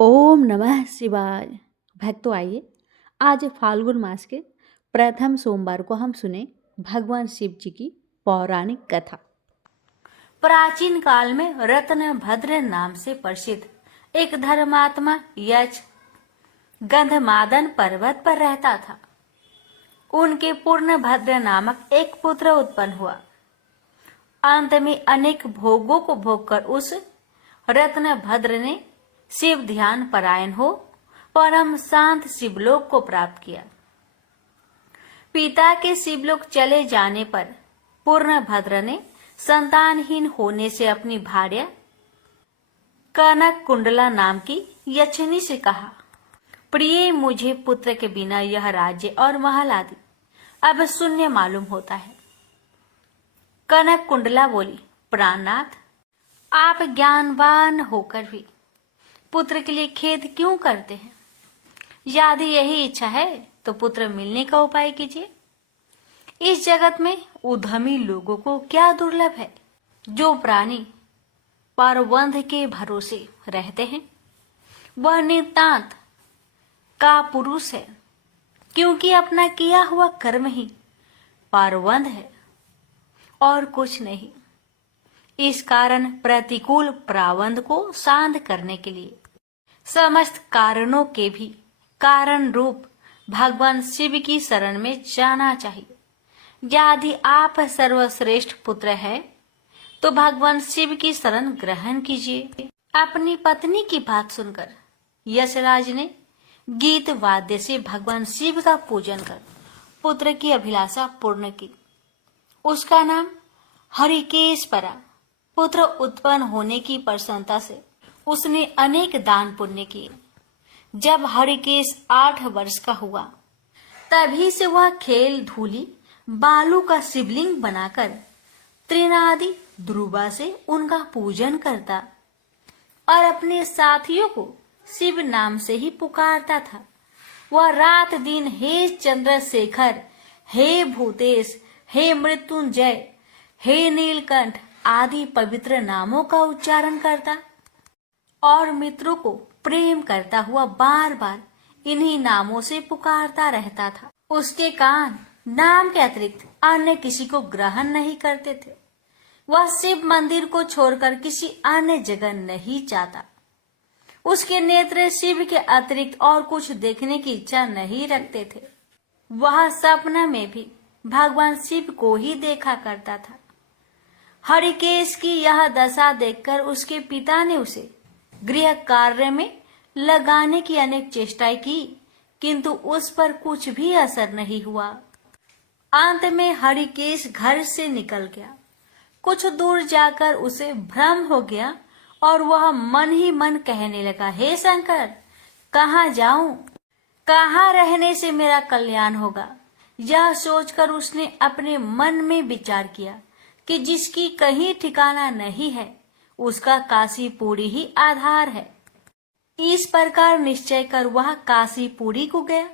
ओम नमः शिवाय। भक्तों आइए आज फाल्गुन मास के प्रथम सोमवार को हम सुने भगवान शिव जी की पौराणिक कथा। प्राचीन काल में रत्नभद्र नाम से प्रसिद्ध एक धर्मात्मा यक्ष गंधमादन पर्वत पर रहता था। उनके पूर्णभद्र नामक एक पुत्र उत्पन्न हुआ। अंत में अनेक भोगों को भोगकर उस रत्नभद्र ने शिव ध्यान परायण हो परम शांत शिवलोक को प्राप्त किया। पिता के शिवलोक चले जाने पर पूर्णभद्र ने संतानहीन होने से अपनी भार्या कनक कुंडला नाम की यक्षिणी से कहा, प्रिय, मुझे पुत्र के बिना यह राज्य और महल आदि अब शून्य मालूम होता है। कनक कुंडला बोली, प्राणनाथ, आप ज्ञानवान होकर भी पुत्र के लिए खेद क्यों करते हैं? यदि यही इच्छा है तो पुत्र मिलने का उपाय कीजिए। इस जगत में उद्यमी लोगों को क्या दुर्लभ है। जो प्राणी परवंध के भरोसे रहते हैं वह नितांत का पुरुष है, क्योंकि अपना किया हुआ कर्म ही परवंध है और कुछ नहीं। इस कारण प्रतिकूल प्रावंध को शांत करने के लिए समस्त कारणों के भी कारण रूप भगवान शिव की शरण में जाना चाहिए। यदि आप सर्वश्रेष्ठ पुत्र हैं तो भगवान शिव की शरण ग्रहण कीजिए। अपनी पत्नी की बात सुनकर यशराज ने गीत वाद्य से भगवान शिव का पूजन कर पुत्र की अभिलाषा पूर्ण की। उसका नाम हरिकेश पड़ा। पुत्र उत्पन्न होने की प्रसन्नता से उसने अनेक दान पुण्य किए। जब हरिकेश 8 वर्ष का हुआ तभी से वह खेल धूली बालू का शिवलिंग बनाकर त्रिनादि ध्रुवा से उनका पूजन करता और अपने साथियों को शिव नाम से ही पुकारता था। वह रात दिन हे चंद्रशेखर, हे भूतेश, हे मृत्युंजय, हे नीलकंठ आदि पवित्र नामों का उच्चारण करता और मित्रों को प्रेम करता हुआ बार बार इन्हीं नामों से पुकारता रहता था। उसके कान नाम के अतिरिक्त अन्य किसी को ग्रहण नहीं करते थे। वह शिव मंदिर को छोड़कर किसी अन्य जगह नहीं जाता। उसके नेत्र शिव के अतिरिक्त और कुछ देखने की इच्छा नहीं रखते थे। वह सपना में भी भगवान शिव को ही देखा करता था। हरिकेश की यह दशा देखकर उसके पिता ने उसे गृह कार्य में लगाने की अनेक चेष्टाएं की, किंतु उस पर कुछ भी असर नहीं हुआ। अंत में हरिकेश घर से निकल गया। कुछ दूर जाकर उसे भ्रम हो गया और वह मन ही मन कहने लगा, हे शंकर, कहाँ जाऊं? कहाँ रहने से मेरा कल्याण होगा? यह सोचकर उसने अपने मन में विचार किया कि जिसकी कहीं ठिकाना नहीं है उसका काशीपुरी ही आधार है। इस प्रकार निश्चय कर वह काशीपुरी को गया,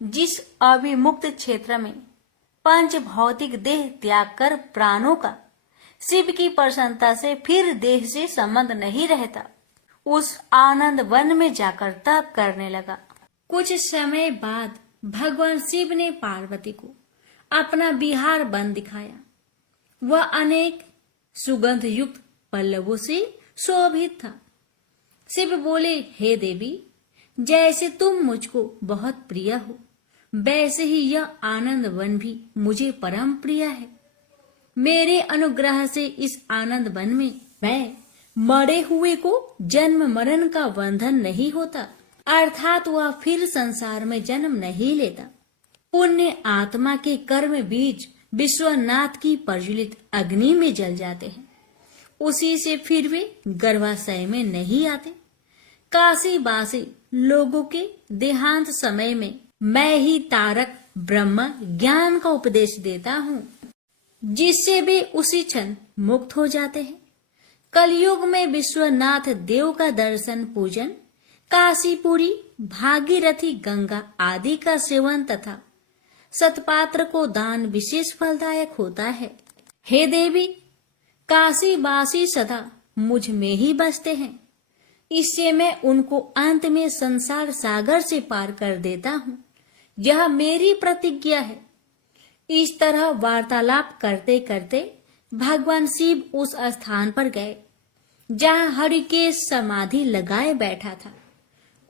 जिस अविमुक्त क्षेत्र में पंच भौतिक देह त्याग कर प्राणों का शिव की प्रसन्नता से फिर देह से संबंध नहीं रहता, उस आनंद वन में जाकर तप करने लगा। कुछ समय बाद भगवान शिव ने पार्वती को अपना बिहार वन दिखाया। वह अनेक सुगंध युक्त पल्लवों से शोभित था। शिव बोले, हे देवी, जैसे तुम मुझको बहुत प्रिय हो वैसे ही यह आनंद वन भी मुझे परम प्रिय है। मेरे अनुग्रह से इस आनंद वन में मैं मरे हुए को जन्म मरण का बंधन नहीं होता, अर्थात वह फिर संसार में जन्म नहीं लेता। पुण्य आत्मा के कर्म बीज विश्वनाथ की प्रज्वलित अग्नि में जल जाते हैं, उसी से फिर वे गर्भाशय में नहीं आते। काशी वासी लोगों के देहांत समय में मैं ही तारक ब्रह्म ज्ञान का उपदेश देता हूँ, जिससे वे उसी क्षण मुक्त हो जाते हैं। कलयुग में विश्वनाथ देव का दर्शन पूजन, काशीपुरी, भागीरथी गंगा आदि का सेवन तथा सतपात्र को दान विशेष फलदायक होता है। हे देवी, काशी वासी सदा मुझ में ही बसते हैं। इससे मैं उनको अंत में संसार सागर से पार कर देता हूँ। यह मेरी प्रतिज्ञा है। इस तरह वार्तालाप करते करते भगवान शिव उस स्थान पर गए जहाँ हरिकेश समाधि लगाए बैठा था।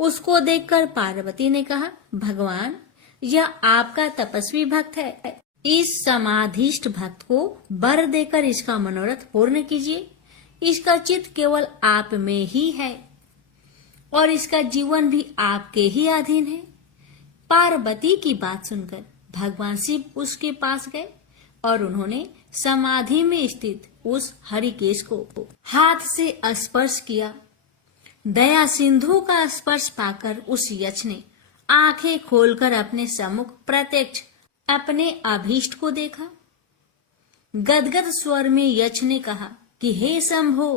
उसको देखकर पार्वती ने कहा, भगवान, यह आपका तपस्वी भक्त है। इस समाधिष्ठ भक्त को वर देकर इसका मनोरथ पूर्ण कीजिए। इसका चित्त केवल आप में ही है और इसका जीवन भी आपके ही अधीन है। पार्वती की बात सुनकर भगवान शिव उसके पास गए और उन्होंने समाधि में स्थित उस हरिकेश को हाथ से स्पर्श किया। दया सिंधु का स्पर्श पाकर उस यक्ष ने आंखें खोलकर अपने सम्मुख प्रत्यक्ष अपने अभीष्ट को देखा। गदगद स्वर में यक्ष ने कहा कि हे शंभो,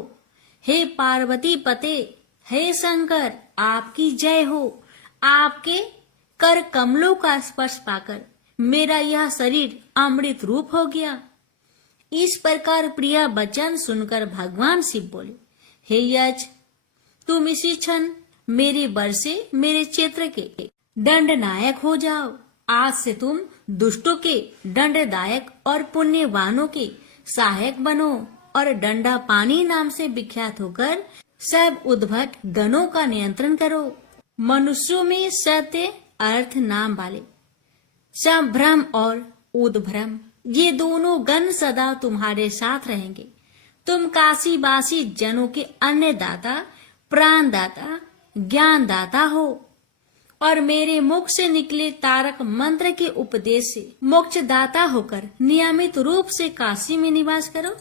हे पार्वती पते, हे शंकर, आपकी जय हो। आपके कर कमलों का स्पर्श पाकर मेरा यह शरीर अमृत रूप हो गया। इस प्रकार प्रिया वचन सुनकर भगवान शिव बोले, हे यक्ष, तुम इसी क्षण मेरे वर से मेरे क्षेत्र के दंडनायक हो जाओ। आज से तुम दुष्टों के दंडदायक और पुण्यवानों के सहायक बनो और डंडा पानी नाम से विख्यात होकर सब उद्भट गणों का नियंत्रण करो। मनुष्यों में सत्य अर्थ नाम वाले संभ्रम और उद्भ्रम, ये दोनों गण सदा तुम्हारे साथ रहेंगे। तुम काशीवासी जनों के अन्नदाता, प्राणदाता, ज्ञानदाता हो और मेरे मुख से निकले तारक मंत्र के उपदेश से मोक्षदाता होकर नियमित रूप से काशी में निवास करो।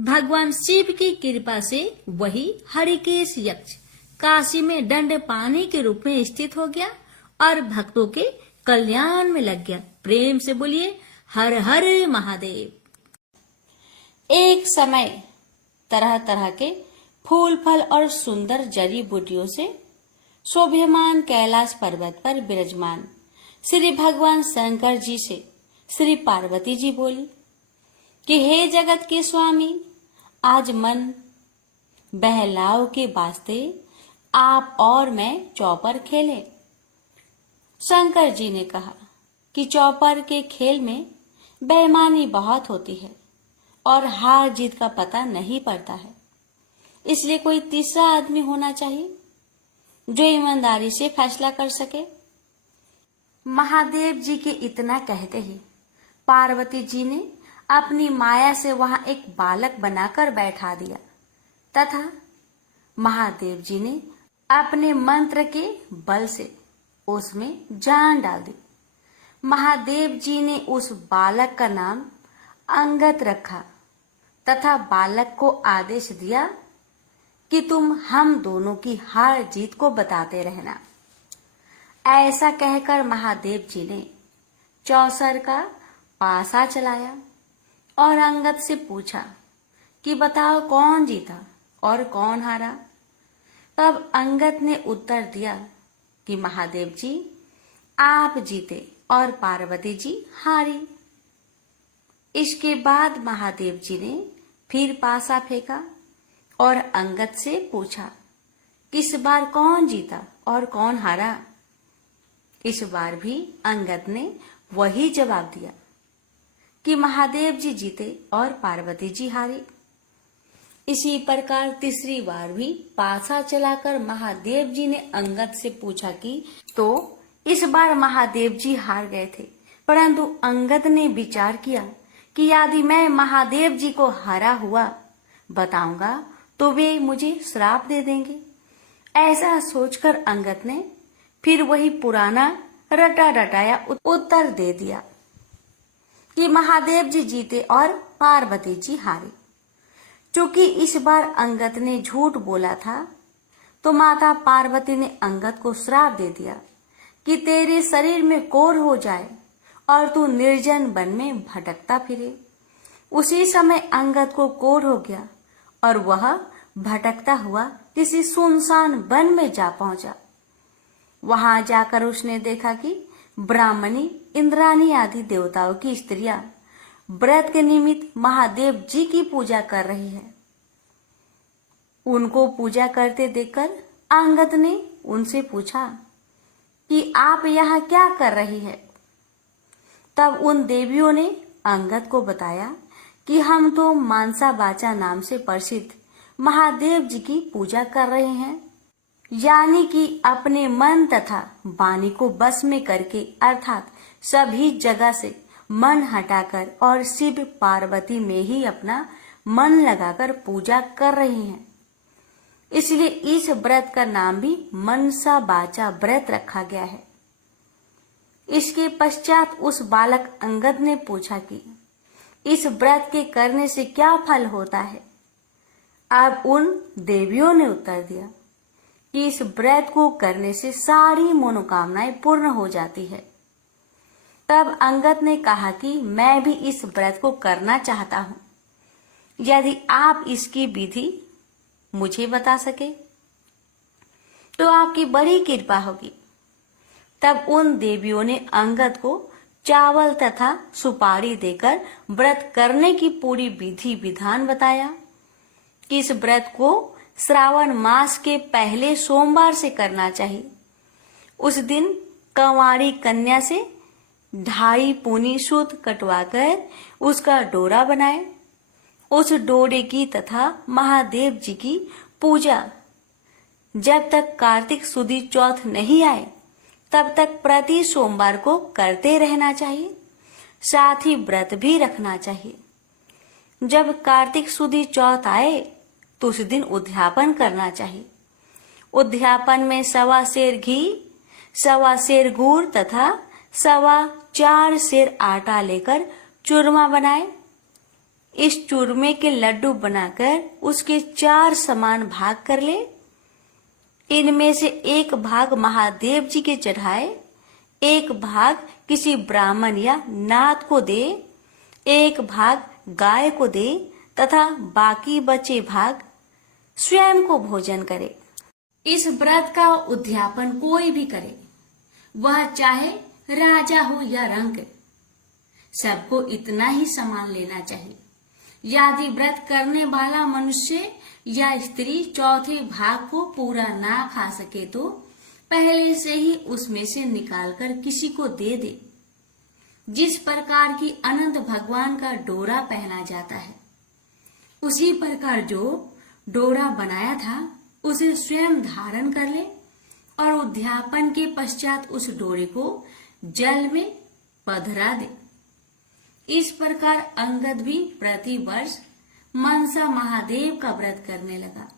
भगवान शिव की कृपा से वही हरिकेश यक्ष काशी में दंड पानी के रूप में स्थित हो गया और भक्तों के कल्याण में लग गया। प्रेम से बोलिए हर हर महादेव। एक समय तरह तरह के फूल फल और सुंदर जड़ी बूटियों से शोभ्यमान कैलाश पर्वत पर विराजमान श्री भगवान शंकर जी से श्री पार्वती जी बोली कि हे जगत के स्वामी, आज मन बहलाव के वास्ते आप और मैं चौपर खेलें। शंकर जी ने कहा कि चौपर के खेल में बेईमानी बहुत होती है और हार जीत का पता नहीं पड़ता है, इसलिए कोई तीसरा आदमी होना चाहिए जो ईमानदारी से फैसला कर सके। महादेव जी के इतना कहते ही पार्वती जी ने अपनी माया से वहां एक बालक बनाकर बैठा दिया तथा महादेव जी ने अपने मंत्र के बल से उसमें जान डाल दी। महादेव जी ने उस बालक का नाम अंगद रखा तथा बालक को आदेश दिया कि तुम हम दोनों की हार जीत को बताते रहना। ऐसा कहकर महादेव जी ने चौसर का पासा चलाया और अंगद से पूछा कि बताओ कौन जीता और कौन हारा। तब अंगद ने उत्तर दिया कि महादेव जी, आप जीते और पार्वती जी हारी। इसके बाद महादेव जी ने फिर पासा फेंका और अंगद से पूछा इस बार कौन जीता और कौन हारा। इस बार भी अंगद ने वही जवाब दिया कि महादेव जी जीते और पार्वती जी हारी। इसी प्रकार तीसरी बार भी पासा चलाकर महादेव जी ने अंगद से पूछा कि तो इस बार महादेव जी हार गए थे, परंतु अंगद ने विचार किया कि यदि मैं महादेव जी को हारा हुआ बताऊंगा तो वे मुझे श्राप दे देंगे। ऐसा सोचकर अंगद ने फिर वही पुराना रटा रटाया उत्तर दे दिया कि महादेव जी जीते और पार्वती जी हारे। चूंकि इस बार अंगद ने झूठ बोला था तो माता पार्वती ने अंगद को श्राप दे दिया कि तेरे शरीर में कोढ़ हो जाए और तू निर्जन वन में भटकता फिरे। उसी समय अंगद को कोढ़ हो गया और वह भटकता हुआ किसी सुनसान वन में जा पहुंचा। वहां जाकर उसने देखा कि ब्राह्मणी, इंद्राणी आदि देवताओं की स्त्रियां व्रत के निमित्त महादेव जी की पूजा कर रही है। उनको पूजा करते देखकर अंगद ने उनसे पूछा कि आप यहाँ क्या कर रही है। तब उन देवियों ने अंगद को बताया कि हम तो मानसा बाचा नाम से प्रसिद्ध महादेव जी की पूजा कर रहे हैं, यानी कि अपने मन तथा वाणी को बस में करके, अर्थात सभी जगह से मन हटाकर और शिव पार्वती में ही अपना मन लगाकर पूजा कर रहे हैं। इसलिए इस व्रत का नाम भी मनसा बाचा व्रत रखा गया है। इसके पश्चात उस बालक अंगद ने पूछा कि इस व्रत के करने से क्या फल होता है। अब उन देवियों ने उत्तर दिया कि इस व्रत को करने से सारी मनोकामनाएं पूर्ण हो जाती है। तब अंगद ने कहा कि मैं भी इस व्रत को करना चाहता हूं, यदि आप इसकी विधि मुझे बता सके तो आपकी बड़ी कृपा होगी। तब उन देवियों ने अंगद को चावल तथा सुपारी देकर व्रत करने की पूरी विधि विधान बताया कि इस व्रत को श्रावण मास के पहले सोमवार से करना चाहिए। उस दिन कंवारी कन्या से 2.5 पूनी सूत कटवाकर उसका डोरा बनाए। उस डोरे की तथा महादेव जी की पूजा जब तक कार्तिक सुदी चौथ नहीं आए तब तक प्रति सोमवार को करते रहना चाहिए। साथ ही व्रत भी रखना चाहिए। जब कार्तिक सुदी चौथ आए तो उस दिन उद्यापन करना चाहिए। उद्यापन में 1.25 सेर घी, 1.25 सेर गुड़ तथा 4.25 सेर आटा लेकर चूरमा बनाए। इस चूरमे के लड्डू बनाकर उसके 4 समान भाग कर ले। इनमें से एक भाग महादेव जी के चढ़ाए, एक भाग किसी ब्राह्मण या नाथ को दे, एक भाग गाय को दे तथा बाकी बचे भाग स्वयं को भोजन करे। इस व्रत का उद्यापन कोई भी करे, वह चाहे राजा हो या रंक, सबको इतना ही सामान लेना चाहिए। यदि व्रत करने वाला मनुष्य या स्त्री चौथे भाग को पूरा ना खा सके तो पहले से ही उसमें से निकालकर किसी को दे दे। जिस प्रकार की अनंत भगवान का डोरा पहना जाता है, उसी प्रकार जो डोरा बनाया था उसे स्वयं धारण कर ले और उद्यापन के पश्चात उस डोरे को जल में पधरा दे। इस प्रकार अंगद भी प्रति वर्ष मनसा महादेव का व्रत करने लगा।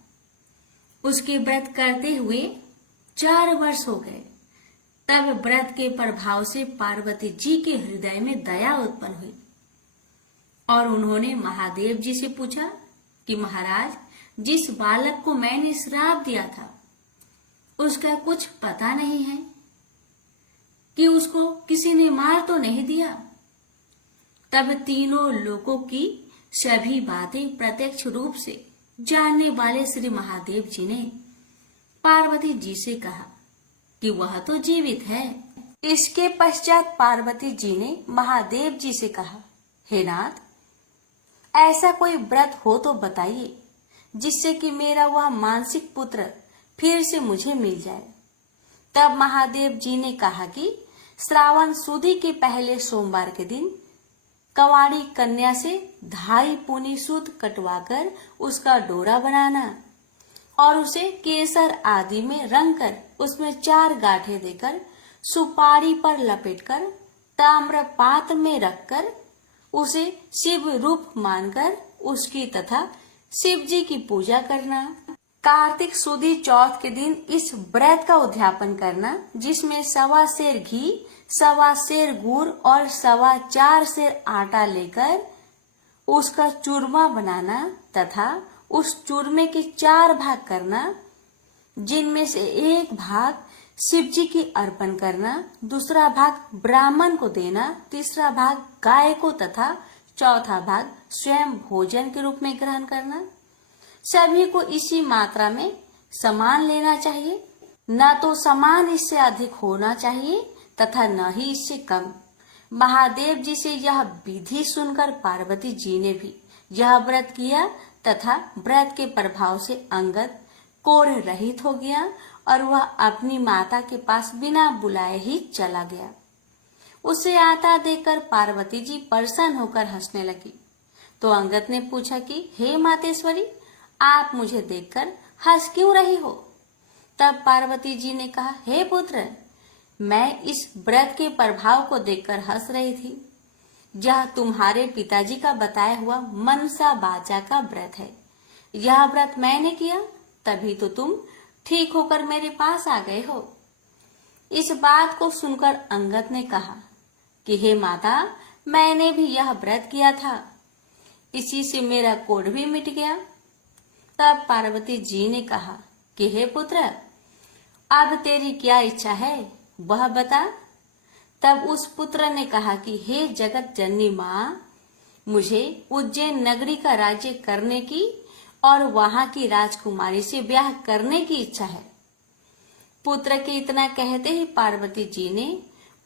उसके व्रत करते हुए 4 वर्ष हो गए। तब व्रत के प्रभाव से पार्वती जी के हृदय में दया उत्पन्न हुई और उन्होंने महादेव जी से पूछा कि महाराज, जिस बालक को मैंने श्राप दिया था उसका कुछ पता नहीं है कि उसको किसी ने मार तो नहीं दिया। तब तीनों लोगों की सभी बातें प्रत्यक्ष रूप से जानने वाले श्री महादेव जी ने पार्वती जी से कहा कि वह तो जीवित है। इसके पश्चात पार्वती जी ने महादेव जी से कहा, हे नाथ, ऐसा कोई व्रत हो तो बताइए जिससे कि मेरा वह मानसिक पुत्र फिर से मुझे मिल जाए। तब महादेव जी ने कहा कि श्रावण सुदी के पहले सोमवार के दिन कंवारी कन्या से 2.5 पूनी सूत कटवाकर उसका डोरा बनाना और उसे केसर आदि में रंग कर उसमें 4 गांठें देकर सुपारी पर लपेटकर ताम्र पात्र में रखकर उसे शिव रूप मानकर उसकी तथा शिव जी की पूजा करना। कार्तिक सुदी चौथ के दिन इस व्रत का उद्यापन करना, जिसमें 1.25 सेर घी, 1.25 सेर गुड़ और 4.25 सेर आटा लेकर उसका चूरमा बनाना तथा उस चूरमे के 4 भाग करना, जिनमें से एक भाग शिव जी की अर्पण करना, दूसरा भाग ब्राह्मण को देना, तीसरा भाग गाय को तथा चौथा भाग स्वयं भोजन के रूप में ग्रहण करना। सभी को इसी मात्रा में समान लेना चाहिए, न तो समान इससे अधिक होना चाहिए तथा न ही इससे कम। महादेव जी से यह विधि सुनकर पार्वती जी ने भी यह व्रत किया तथा व्रत के प्रभाव से अंगद कोढ़ रहित हो गया और वह अपनी माता के पास बिना बुलाए ही चला गया। उसे आता देखकर पार्वती जी प्रसन्न होकर हंसने लगी। तो अंगद ने पूछा कि हे मातेश्वरी, आप मुझे देखकर हंस क्यों रही हो? तब पार्वती जी ने कहा, हे पुत्र, मैं इस व्रत के प्रभाव को देखकर हंस रही थी। यह तुम्हारे पिताजी का बताया हुआ मनसा बाचा का व्रत है। यह व्रत मैंने किया, तभी तो तुम ठीक होकर मेरे पास आ गए हो। इस बात को सुनकर अंगद ने कहा कि हे माता, मैंने भी यह व्रत किया था, इसी से मेरा कोढ़ भी मिट गया। तब पार्वती जी ने कहा कि हे पुत्र, अब तेरी क्या इच्छा है वह बता। तब उस पुत्र ने कहा कि हे जगत जननी माँ, मुझे उज्जैन नगरी का राज्य करने की और वहां की राजकुमारी से ब्याह करने की इच्छा है। पुत्र के इतना कहते ही पार्वती जी ने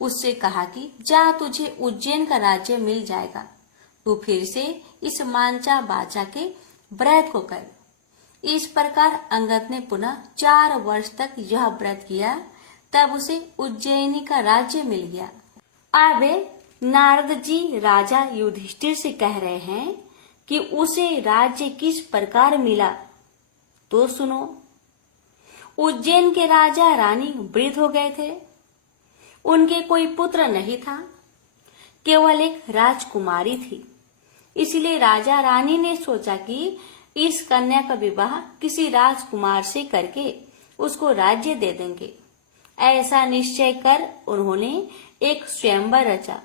उससे कहा कि जा, तुझे उज्जैन का राज्य मिल जाएगा, तू फिर से इस मांचा बाचा के व्रत को कर। इस प्रकार अंगद ने पुनः 4 वर्ष तक यह व्रत किया, तब उसे उज्जैनी का राज्य मिल गया। अब नारद जी राजा युधिष्ठिर से कह रहे हैं कि उसे राज्य किस प्रकार मिला, तो सुनो। उज्जैन के राजा रानी वृद्ध हो गए थे, उनके कोई पुत्र नहीं था, केवल एक राजकुमारी थी। इसलिए राजा रानी ने सोचा कि इस कन्या का विवाह किसी राजकुमार से करके उसको राज्य दे देंगे। ऐसा निश्चय कर उन्होंने एक स्वयंवर रचा,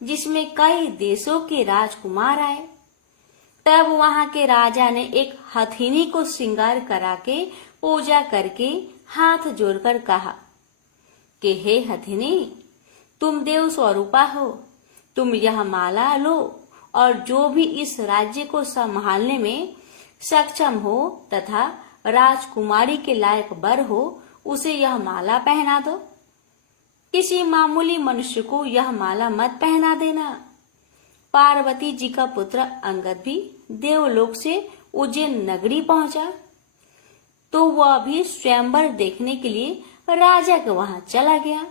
जिसमें कई देशों के राजकुमार आए। तब वहां के राजा ने एक हथिनी को श्रृंगार करा के पूजा करके हाथ जोड़कर कहा कि हे हथिनी, तुम देव स्वरूपा हो, तुम यह माला लो और जो भी इस राज्य को संभालने में सक्षम हो तथा राजकुमारी के लायक वर हो, उसे यह माला पहना दो। किसी मामूली मनुष्य को यह माला मत पहना देना। पार्वती जी का पुत्र अंगद भी देवलोक से उज्जैन नगरी पहुंचा, तो वह भी स्वयंवर देखने के लिए राजा के वहां चला गया।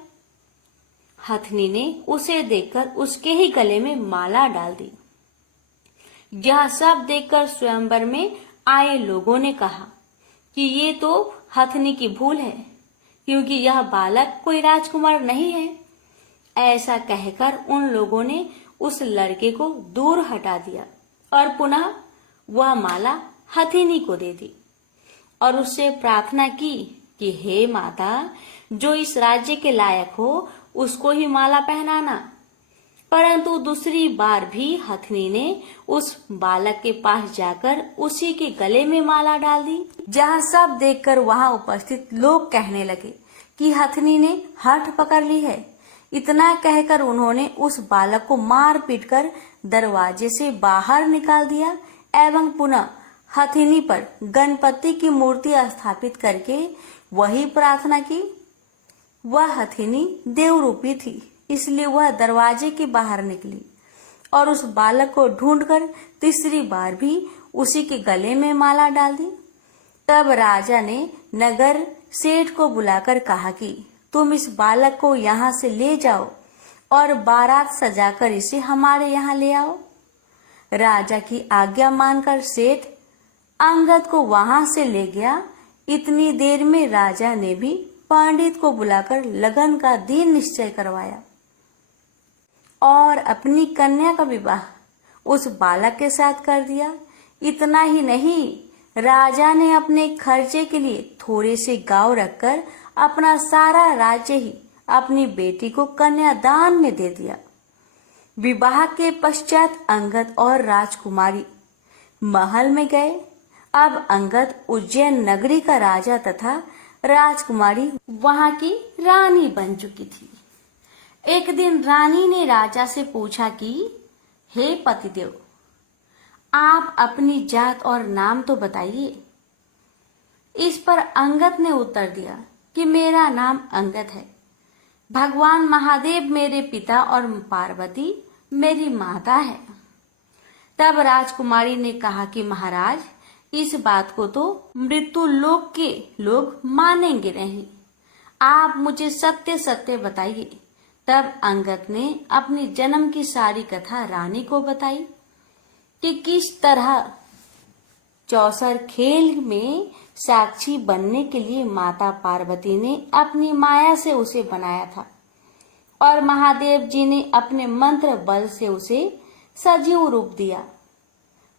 हथनी ने उसे देखकर उसके ही गले में माला डाल दी। यह सब देखकर स्वयंवर में आए लोगों ने कहा कि ये तो हथनी की भूल है, क्योंकि यह बालक कोई राजकुमार नहीं है। ऐसा कहकर उन लोगों ने उस लड़के को दूर हटा दिया और पुनः वह माला हथिनी को दे दी और उससे प्रार्थना की कि हे माता, जो इस राज्य के लायक हो उसको ही माला पहनाना। परंतु दूसरी बार भी हथनी ने उस बालक के पास जाकर उसी के गले में माला डाल दी। जहाँ सब देखकर वहां उपस्थित लोग कहने लगे कि हथनी ने हठ पकड़ ली है। इतना कहकर उन्होंने उस बालक को मार पीट कर दरवाजे से बाहर निकाल दिया एवं पुनः हथिनी पर गणपति की मूर्ति स्थापित करके वही प्रार्थना की। वह हथिनी देवरूपी थी, इसलिए वह दरवाजे के बाहर निकली और उस बालक को ढूंढकर तीसरी बार भी उसी के गले में माला डाल दी। तब राजा ने नगर सेठ को बुलाकर कहा कि तुम इस बालक को यहाँ से ले जाओ और बारात सजाकर इसे हमारे यहाँ ले आओ। राजा की आज्ञा मानकर सेठ अंगद को वहां से ले गया। इतनी देर में राजा ने भी पंडित को बुलाकर लगन का दिन निश्चय करवाया और अपनी कन्या का विवाह उस बालक के साथ कर दिया। इतना ही नहीं, राजा ने अपने खर्चे के लिए थोड़े से गांव रखकर अपना सारा राज्य ही अपनी बेटी को कन्यादान में दे दिया। विवाह के पश्चात अंगद और राजकुमारी महल में गए। अब अंगद उज्जैन नगरी का राजा तथा राजकुमारी वहां की रानी बन चुकी थी। एक दिन रानी ने राजा से पूछा कि हे पतिदेव, आप अपनी जात और नाम तो बताइए। इस पर अंगद ने उत्तर दिया कि मेरा नाम अंगद है, भगवान महादेव मेरे पिता और पार्वती मेरी माता है। तब राजकुमारी ने कहा कि महाराज, इस बात को तो मृत्यु लोक के लोग मानेंगे नहीं। आप मुझे सत्य सत्य बताइए। तब अंगद ने अपने जन्म की सारी कथा रानी को बताई कि किस तरह चौसर खेल में साक्षी बनने के लिए माता पार्वती ने अपनी माया से उसे बनाया था और महादेव जी ने अपने मंत्र बल से उसे सजीव रूप दिया।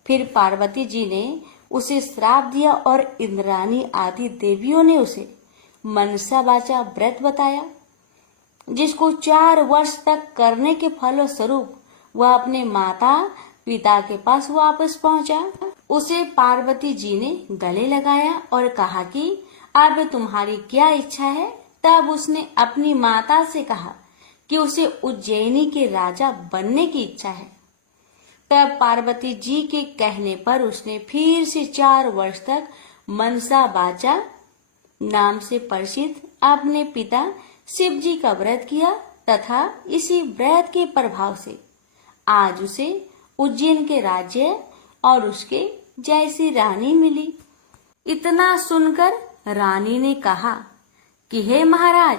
फिर पार्वती जी ने उसे श्राप दिया और इंद्राणी आदि देवियों ने उसे मनसा वाचा व्रत बताया, जिसको 4 वर्ष तक करने के फलस्वरूप वह अपने माता पिता के पास वापस पहुंचा। उसे पार्वती जी ने गले लगाया और कहा कि अब तुम्हारी क्या इच्छा है। तब उसने अपनी माता से कहा कि उसे उज्जैनी के राजा बनने की इच्छा है। तब पार्वती जी के कहने पर उसने फिर से 4 वर्ष तक मनसा वाचा नाम से प्रसिद्ध अपने पिता शिव जी का व्रत किया तथा इसी व्रत के प्रभाव से आज उसे उज्जैन के राज्य और उसके जैसी रानी मिली। इतना सुनकर रानी ने कहा कि हे महाराज,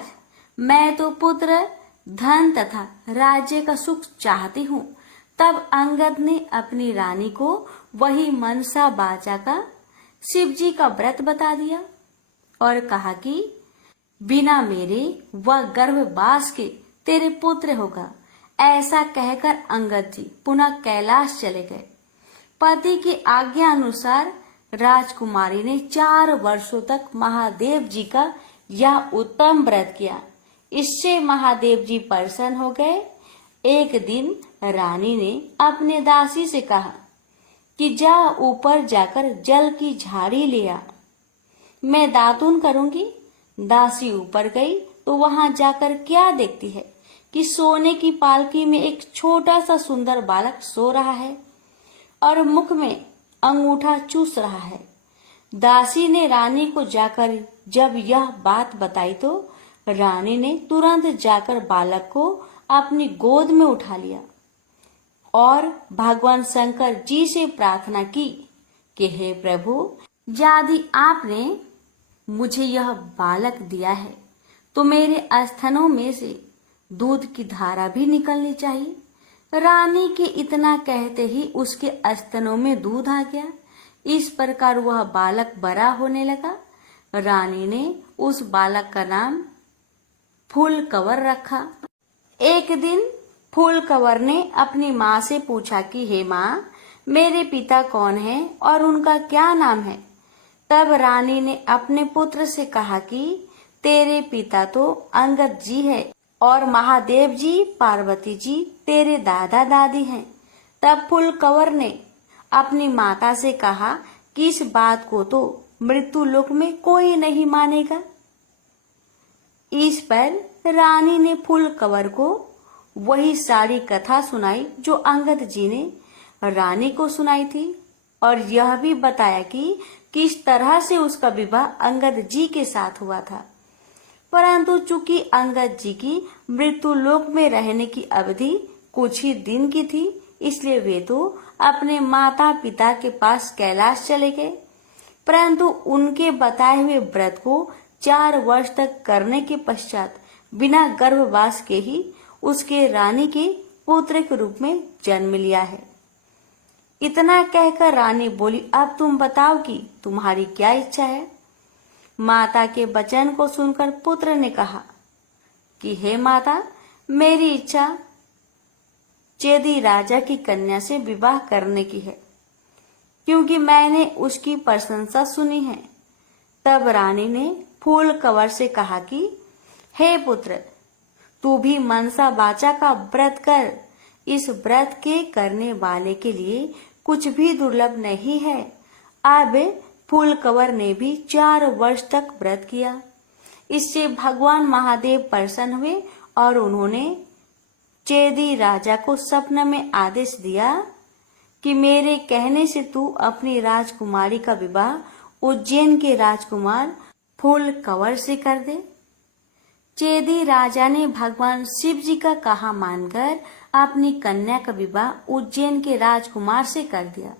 मैं तो पुत्र, धन तथा राज्य का सुख चाहती हूँ। तब अंगद ने अपनी रानी को वही मनसा वाचा का शिव जी का व्रत बता दिया और कहा कि बिना मेरे वह गर्भवास के तेरे पुत्र होगा। ऐसा कहकर अंगद जी पुनः कैलाश चले गए। पति की आज्ञा अनुसार राजकुमारी ने 4 वर्षों तक महादेव जी का यह उत्तम व्रत किया। इससे महादेव जी प्रसन्न हो गए। एक दिन रानी ने अपने दासी से कहा कि जा ऊपर जाकर जल की झाड़ी ले आ, मैं दातुन करूंगी। दासी ऊपर गई तो वहां जाकर क्या देखती है कि सोने की पालकी में एक छोटा सा सुंदर बालक सो रहा है और मुख में अंगूठा चूस रहा है। दासी ने रानी को जाकर जब यह बात बताई तो रानी ने तुरंत जाकर बालक को अपनी गोद में उठा लिया और भगवान शंकर जी से प्रार्थना की कि हे प्रभु, यदि आपने मुझे यह बालक दिया है तो मेरे स्तनों में से दूध की धारा भी निकलनी चाहिए। रानी के इतना कहते ही उसके स्तनों में दूध आ गया। इस प्रकार वह बालक बड़ा होने लगा। रानी ने उस बालक का नाम फूलकवर रखा। एक दिन फूलकवर ने अपनी माँ से पूछा कि हे माँ, मेरे पिता कौन है और उनका क्या नाम है। तब रानी ने अपने पुत्र से कहा कि तेरे पिता तो अंगद जी है और महादेव जी, पार्वती जी तेरे दादा दादी हैं। तब फूलकवर ने अपनी माता से कहा कि इस बात को तो मृत्यु लोक में कोई नहीं मानेगा। इस पर रानी ने फूलकवर को वही सारी कथा सुनाई जो अंगद जी ने रानी को सुनाई थी और यह भी बताया कि किस तरह से उसका विवाह अंगद जी के साथ हुआ था। परंतु चूंकि अंगद जी की मृत्यु लोक में रहने की अवधि कुछ ही दिन की थी, इसलिए वे तो अपने माता पिता के पास कैलाश चले गए। परंतु उनके बताए हुए व्रत को 4 वर्ष तक करने के पश्चात बिना गर्भवास के ही उसके रानी के पुत्र के रूप में जन्म लिया है। इतना कहकर रानी बोली, अब तुम बताओ कि तुम्हारी क्या इच्छा है। माता के वचन को सुनकर पुत्र ने कहा कि हे माता, मेरी इच्छा चेदी राजा की कन्या से विवाह करने की है, क्योंकि मैंने उसकी प्रशंसा सुनी है। तब रानी ने फूलकवर से कहा कि हे पुत्र, तू भी मनसा वाचा का व्रत कर। इस व्रत के करने वाले के लिए कुछ भी दुर्लभ नहीं है। अब फूलकवर ने भी 4 वर्ष तक व्रत किया। इससे भगवान महादेव प्रसन्न हुए और उन्होंने चेदी राजा को सपने में आदेश दिया कि मेरे कहने से तू अपनी राजकुमारी का विवाह उज्जैन के राजकुमार फूलकवर से कर दे। चेदी राजा ने भगवान शिव जी का कहा मानकर अपनी कन्या का विवाह उज्जैन के राजकुमार से कर दिया।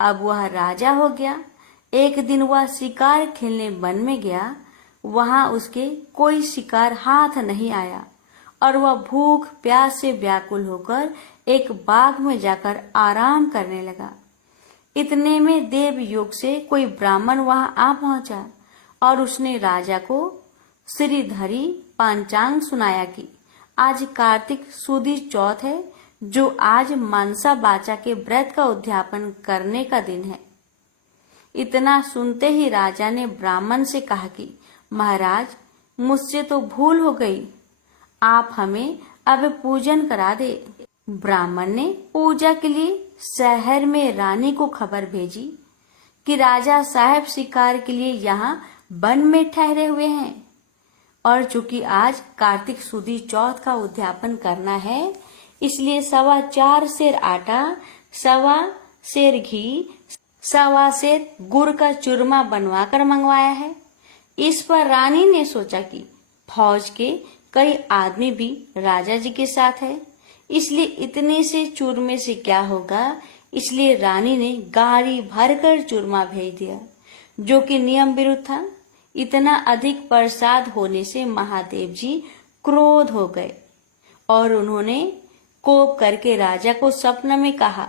अब वह राजा हो गया। एक दिन वह शिकार खेलने वन में गया। वहां उसके कोई शिकार हाथ नहीं आया और वह भूख प्यास से व्याकुल होकर एक बाग में जाकर आराम करने लगा। इतने में देवयोग से कोई ब्राह्मण वहां आ पहुंचा और उसने राजा को श्रीधरी पंचांग सुनाया कि आज कार्तिक सुदी चौथ है, जो आज मनसा बाचा के व्रत का उद्यापन करने का दिन है। इतना सुनते ही राजा ने ब्राह्मण से कहा कि महाराज, मुझसे तो भूल हो गई, आप हमें अब पूजन करा दे। ब्राह्मण ने पूजा के लिए शहर में रानी को खबर भेजी कि राजा साहब शिकार के लिए यहाँ वन में ठहरे हुए हैं और चूंकि आज कार्तिक सुदी चौथ का उद्यापन करना है, इसलिए 4.25 सेर आटा, 1.25 सेर घी, 1.25 सेर गुड़ का चूरमा बनवा कर मंगवाया है। इस पर रानी ने सोचा कि फौज के कई आदमी भी राजा जी के साथ है, इसलिए इतने से चूरमे से क्या होगा, इसलिए रानी ने गाड़ी भरकर चूरमा भेज दिया, जो कि नियम विरुद्ध था। इतना अधिक प्रसाद होने से महादेव जी क्रोध हो गए और उन्होंने कोप करके राजा को स्वप्न में कहा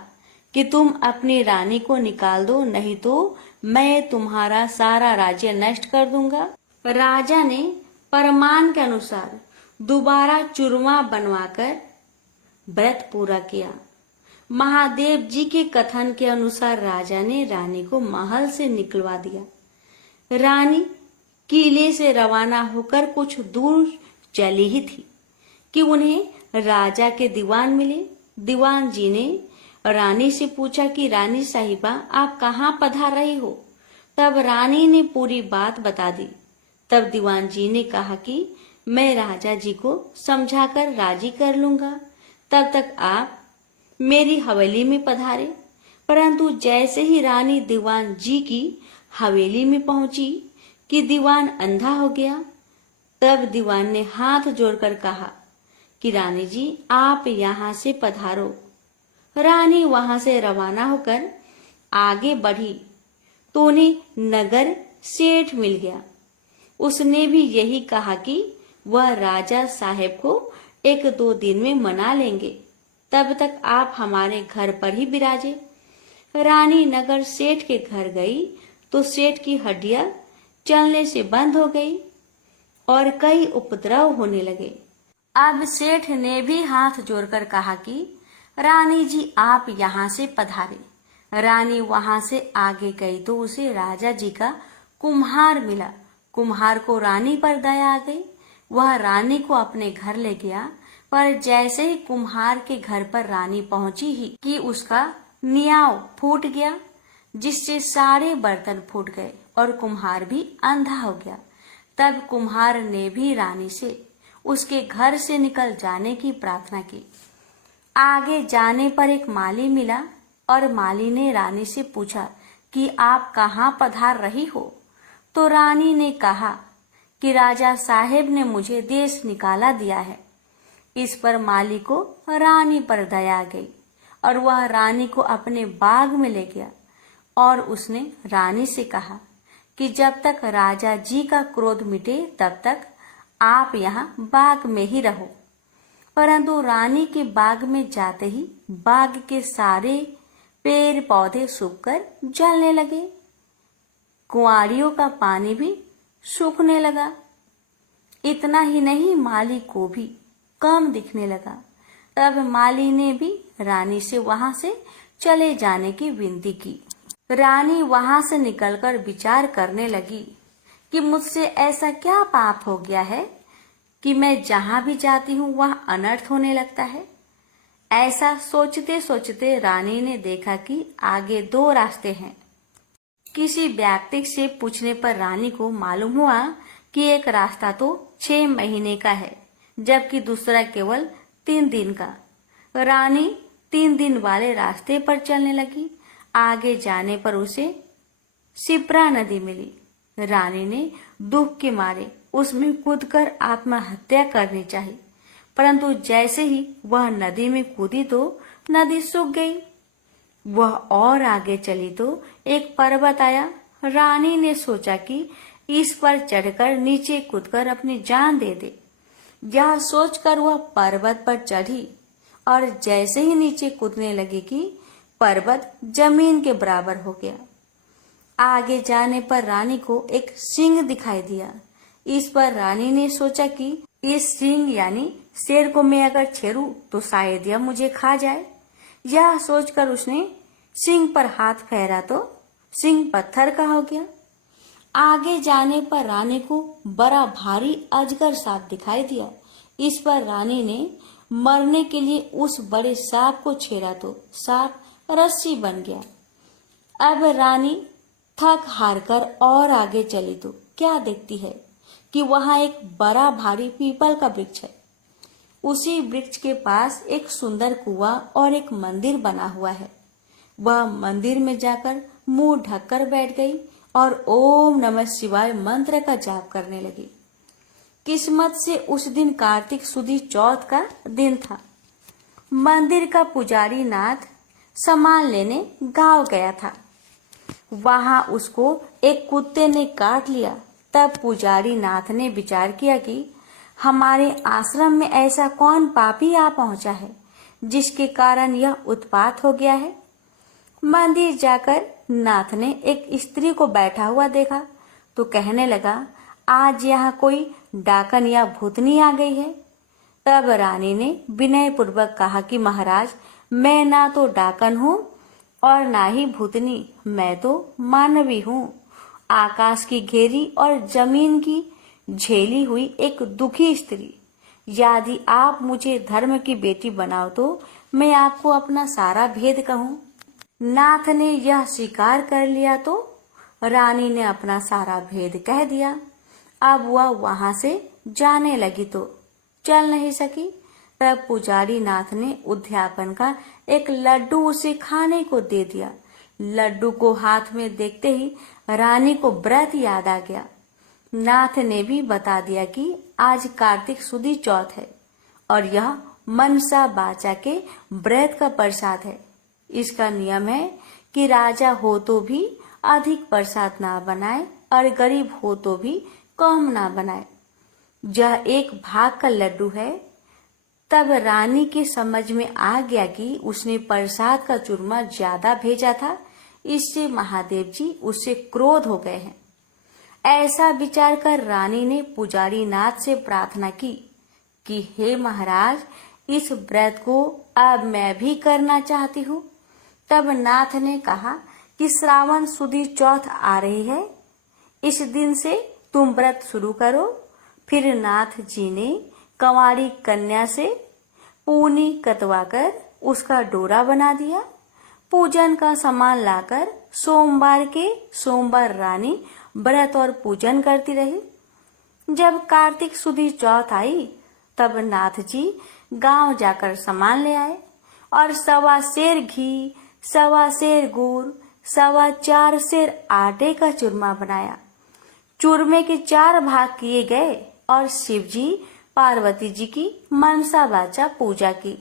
कि तुम अपनी रानी को निकाल दो, नहीं तो मैं तुम्हारा सारा राज्य नष्ट कर दूंगा। राजा ने परमान के अनुसार दोबारा चूरमा बनवाकर व्रत पूरा किया। महादेव जी के कथन के अनुसार राजा ने रानी को महल से निकलवा दिया। रानी किले से रवाना होकर कुछ दूर चली ही थी कि उन्हें राजा के दीवान मिले। दीवान जी ने रानी से पूछा कि रानी साहिबा, आप कहाँ पधार रही हो? तब रानी ने पूरी बात बता दी। तब दीवान जी ने कहा कि मैं राजा जी को समझाकर राजी कर लूंगा, तब तक आप मेरी हवेली में पधारे। परंतु जैसे ही रानी दीवान जी की हवेली में पहुंची कि दीवान अंधा हो गया। तब दीवान ने हाथ जोड़कर कहा कि रानी जी, आप यहाँ से पधारो। रानी वहां से रवाना होकर आगे बढ़ी तो उन्हें नगर सेठ मिल गया। उसने भी यही कहा कि वह राजा साहेब को 1-2 दिन में मना लेंगे, तब तक आप हमारे घर पर ही विराजे। रानी नगर सेठ के घर गई तो सेठ की हड्डियां चलने से बंद हो गई और कई उपद्रव होने लगे। अब सेठ ने भी हाथ जोड़कर कहा कि रानी जी, आप यहाँ से पधारे। रानी वहां से आगे गई तो उसे राजा जी का कुम्हार मिला। कुम्हार को रानी पर दया आ गई। वह रानी को अपने घर ले गया, पर जैसे ही कुम्हार के घर पर रानी पहुंची ही कि उसका नियाव फूट गया, जिससे सारे बर्तन फूट गए और कुम्हार भी अंधा हो गया। तब कुम्हार ने भी रानी से उसके घर से निकल जाने की प्रार्थना की। आगे जाने पर एक माली मिला और माली ने रानी से पूछा कि आप कहाँ पधार रही हो? तो रानी ने कहा कि राजा साहेब ने मुझे देश निकाला दिया है। इस पर माली को रानी पर दया आ गई और वह रानी को अपने बाग में ले गया और उसने रानी से कहा कि जब तक राजा जी का क्रोध मिटे तब तक आप यहाँ बाग में ही रहो। परंतु रानी के बाग में जाते ही बाग के सारे पेड़ पौधे सूखकर जलने लगे। कुआरियों का पानी भी सूखने लगा। इतना ही नहीं, माली को भी कम दिखने लगा। तब माली ने भी रानी से वहां से चले जाने की विनती की। रानी वहां से निकलकर विचार करने लगी कि मुझसे ऐसा क्या पाप हो गया है कि मैं जहां भी जाती हूँ वहां अनर्थ होने लगता है। ऐसा सोचते सोचते रानी ने देखा कि आगे 2 रास्ते हैं। किसी व्यक्ति से पूछने पर रानी को मालूम हुआ कि एक रास्ता तो 6 महीने का है, जबकि दूसरा केवल 3 दिन का। रानी 3 दिन वाले रास्ते पर चलने लगी। आगे जाने पर उसे शिप्रा नदी मिली। रानी ने दुख के मारे उसमें कूदकर आत्महत्या करनी चाहिए, परंतु जैसे ही वह नदी में कूदी तो नदी सूख गई। वह और आगे चली तो एक पर्वत आया। रानी ने सोचा कि इस पर चढ़कर नीचे कूदकर अपनी जान दे दे। यह सोचकर वह पर्वत पर चढ़ी और जैसे ही नीचे कूदने लगी कि पर्वत जमीन के बराबर हो गया। आगे जाने पर रानी को एक सिंह दिखाई दिया। इस पर रानी ने सोचा कि इस सिंह यानी शेर को मैं अगर छेड़ूं तो शायद यह मुझे खा जाए। यह सोचकर उसने सिंह पर हाथ फेरा तो सिंह पत्थर का हो गया। आगे जाने पर रानी को बड़ा भारी अजगर सांप दिखाई दिया। इस पर रानी ने मरने के लिए उस बड़े सांप को छेड़ा तो सांप रस्सी बन गया। अब रानी थक हार कर और आगे चली तो क्या देखती है कि वहां एक बड़ा भारी पीपल का वृक्ष है। उसी वृक्ष के पास एक सुंदर कुआं और एक मंदिर बना हुआ है। वह मंदिर में जाकर मुंह ढककर बैठ गई और ओम नमः शिवाय मंत्र का जाप करने लगी। किस्मत से उस दिन कार्तिक सुदी चौथ का दिन था। मंदिर का पुजारी नाथ सामान लेने गांव गया था। वहां उसको एक कुत्ते ने काट लिया। तब पुजारी नाथ ने विचार किया कि हमारे आश्रम में ऐसा कौन पापी आ पहुंचा है जिसके कारण यह उत्पात हो गया है। मंदिर जाकर नाथ ने एक स्त्री को बैठा हुआ देखा तो कहने लगा, आज यहाँ कोई डाकन या भूतनी आ गई है। तब रानी ने विनय पूर्वक कहा कि महाराज, मैं ना तो डाकन हूँ और ना ही भूतनी, मैं तो मानवी हूँ। आकाश की घेरी और जमीन की झेली हुई एक दुखी स्त्री। यदि आप मुझे धर्म की बेटी बनाओ तो मैं आपको अपना सारा भेद कहूँ। नाथ ने यह स्वीकार कर लिया तो रानी ने अपना सारा भेद कह दिया। अब वह वहां से जाने लगी तो चल नहीं सकी। तब पुजारी नाथ ने उद्यापन का एक लड्डू उसे खाने को दे दिया। लड्डू को हाथ में देखते ही रानी को व्रत याद आ गया। नाथ ने भी बता दिया कि आज कार्तिक सुदी चौथ है और यह मनसा बाचा के व्रत का प्रसाद है। इसका नियम है कि राजा हो तो भी अधिक प्रसाद ना बनाए और गरीब हो तो भी कम ना बनाए। यह एक भाग का लड्डू है। तब रानी के समझ में आ गया कि उसने प्रसाद का चूरमा ज्यादा भेजा था, इससे महादेव जी उससे क्रोध हो गए हैं। ऐसा विचार कर रानी ने पुजारी नाथ से प्रार्थना की कि हे महाराज, इस व्रत को अब मैं भी करना चाहती हूँ। तब नाथ ने कहा कि श्रावण सुदी चौथ आ रही है, इस दिन से तुम व्रत शुरू करो। फिर नाथ जी ने कंवारी कन्या से पूनी कतवाकर उसका डोरा बना दिया। पूजन का सामान लाकर सोमवार के सोमवार रानी व्रत और पूजन करती रही। जब कार्तिक सुदी चौथ आई तब नाथ जी गांव जाकर सामान ले आए और 1.25 सेर घी, 1.25 सेर गुड़, 4.25 सेर आटे का चूरमा बनाया। चूरमे के 4 भाग किए गए और शिवजी पार्वती जी की मनसा वाचा पूजा की।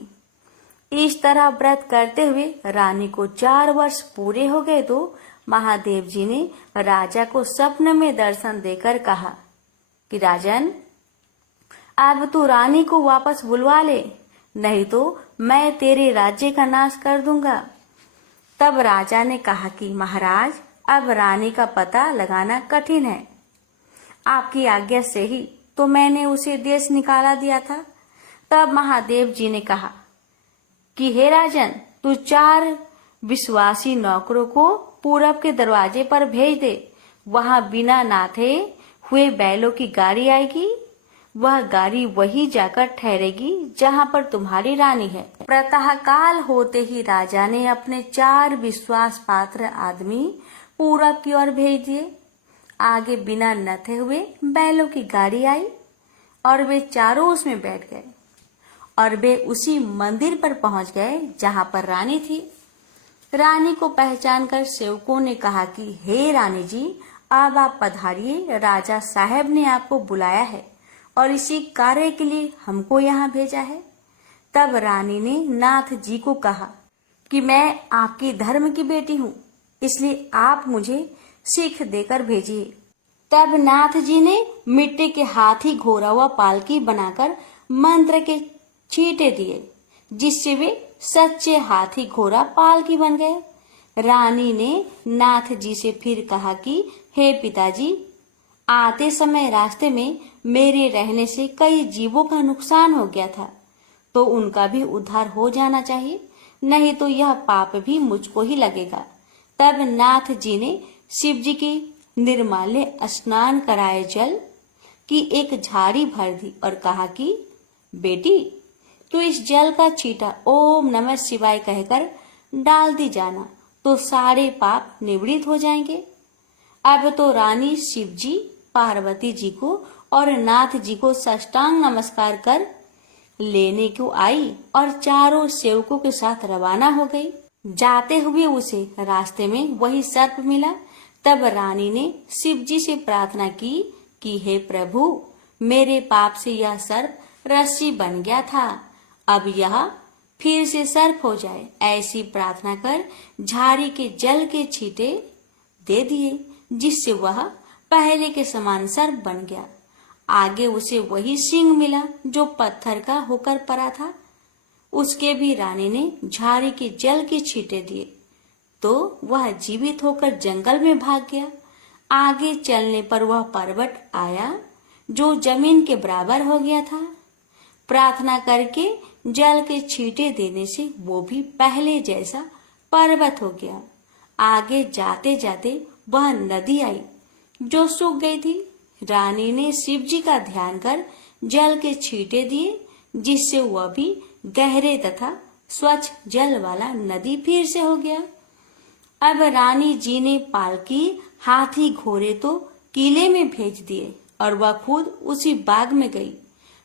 इस तरह व्रत करते हुए रानी को 4 वर्ष पूरे हो गए तो महादेव जी ने राजा को स्वप्न में दर्शन देकर कहा कि राजन, अब तू रानी को वापस बुलवा ले, नहीं तो मैं तेरे राज्य का नाश कर दूंगा। तब राजा ने कहा कि महाराज, अब रानी का पता लगाना कठिन है। आपकी आज्ञा से ही तो मैंने उसे देश निकाला दिया था। तब महादेव जी ने कहा कि हे राजन, तू 4 विश्वासी नौकरों को पूरब के दरवाजे पर भेज दे। वहां बिना नाथे हुए बैलों की गाड़ी आएगी। वह गाड़ी वही जाकर ठहरेगी जहां पर तुम्हारी रानी है। प्रातः काल होते ही राजा ने अपने 4 विश्वास पात्र आदमी पूरब की ओर भेज दिए। आगे बिना नथे हुए बैलों की गाड़ी आई और वे चारों उसमें बैठ गए और वे उसी मंदिर पर पहुंच गए जहां पर रानी थी। रानी को पहचान कर सेवकों ने कहा कि हे रानी जी, अब आप पधारिए, राजा साहब ने आपको बुलाया है और इसी कार्य के लिए हमको यहाँ भेजा है। तब रानी ने नाथ जी को कहा कि मैं आपकी धर्म की बेटी हूँ, इसलिए आप मुझे सीख देकर भेजिए। तब नाथ जी ने मिट्टी के हाथी घोड़ा हुआ पालकी बनाकर मंत्र के छींटे दिए, जिससे वे सच्चे हाथी घोड़ा पालकी बन गए। रानी ने नाथ जी से फिर कहा कि हे पिताजी, आते समय रास्ते में मेरे रहने से कई जीवों का नुकसान हो गया था, तो उनका भी उद्धार हो जाना चाहिए, नहीं तो यह पाप भी मुझको ही लगेगा। तब नाथ जी ने शिव जी के निर्माल्य स्नान कराए जल की एक झाड़ी भर दी और कहा कि बेटी, तू इस जल का छींटा ओम नमः शिवाय कहकर डाल दी जाना, तो सारे पाप निवृत्त हो जाएंगे। अब तो रानी शिव जी, पार्वती जी को और नाथ जी को साष्टांग नमस्कार कर लेने को आई और चारों सेवकों के साथ रवाना हो गई। जाते हुए उसे रास्ते में वही सर्प मिला। तब रानी ने शिव जी से प्रार्थना की कि हे प्रभु, मेरे पाप से यह सर्प रस्सी बन गया था, अब यह फिर से सर्प हो जाए। ऐसी प्रार्थना कर झाड़ी के जल के छींटे दे दिए, जिससे वह पहले के समान सर्प बन गया। आगे उसे वही सिंह मिला जो पत्थर का होकर पड़ा था। उसके भी रानी ने झाड़ी के जल के छींटे दिए, तो वह जीवित होकर जंगल में भाग गया। आगे चलने पर वह पर्वत आया जो जमीन के बराबर हो गया था। प्रार्थना करके जल के छींटे देने से वो भी पहले जैसा पर्वत हो गया। आगे जाते जाते वह नदी आई जो सूख गई थी। रानी ने शिव जी का ध्यान कर जल के छींटे दिए, जिससे वह भी गहरे तथा स्वच्छ जल वाला नदी फिर से हो गया। अब रानी जी ने पालकी, हाथी, घोड़े तो किले में भेज दिए और वह खुद उसी बाग में गई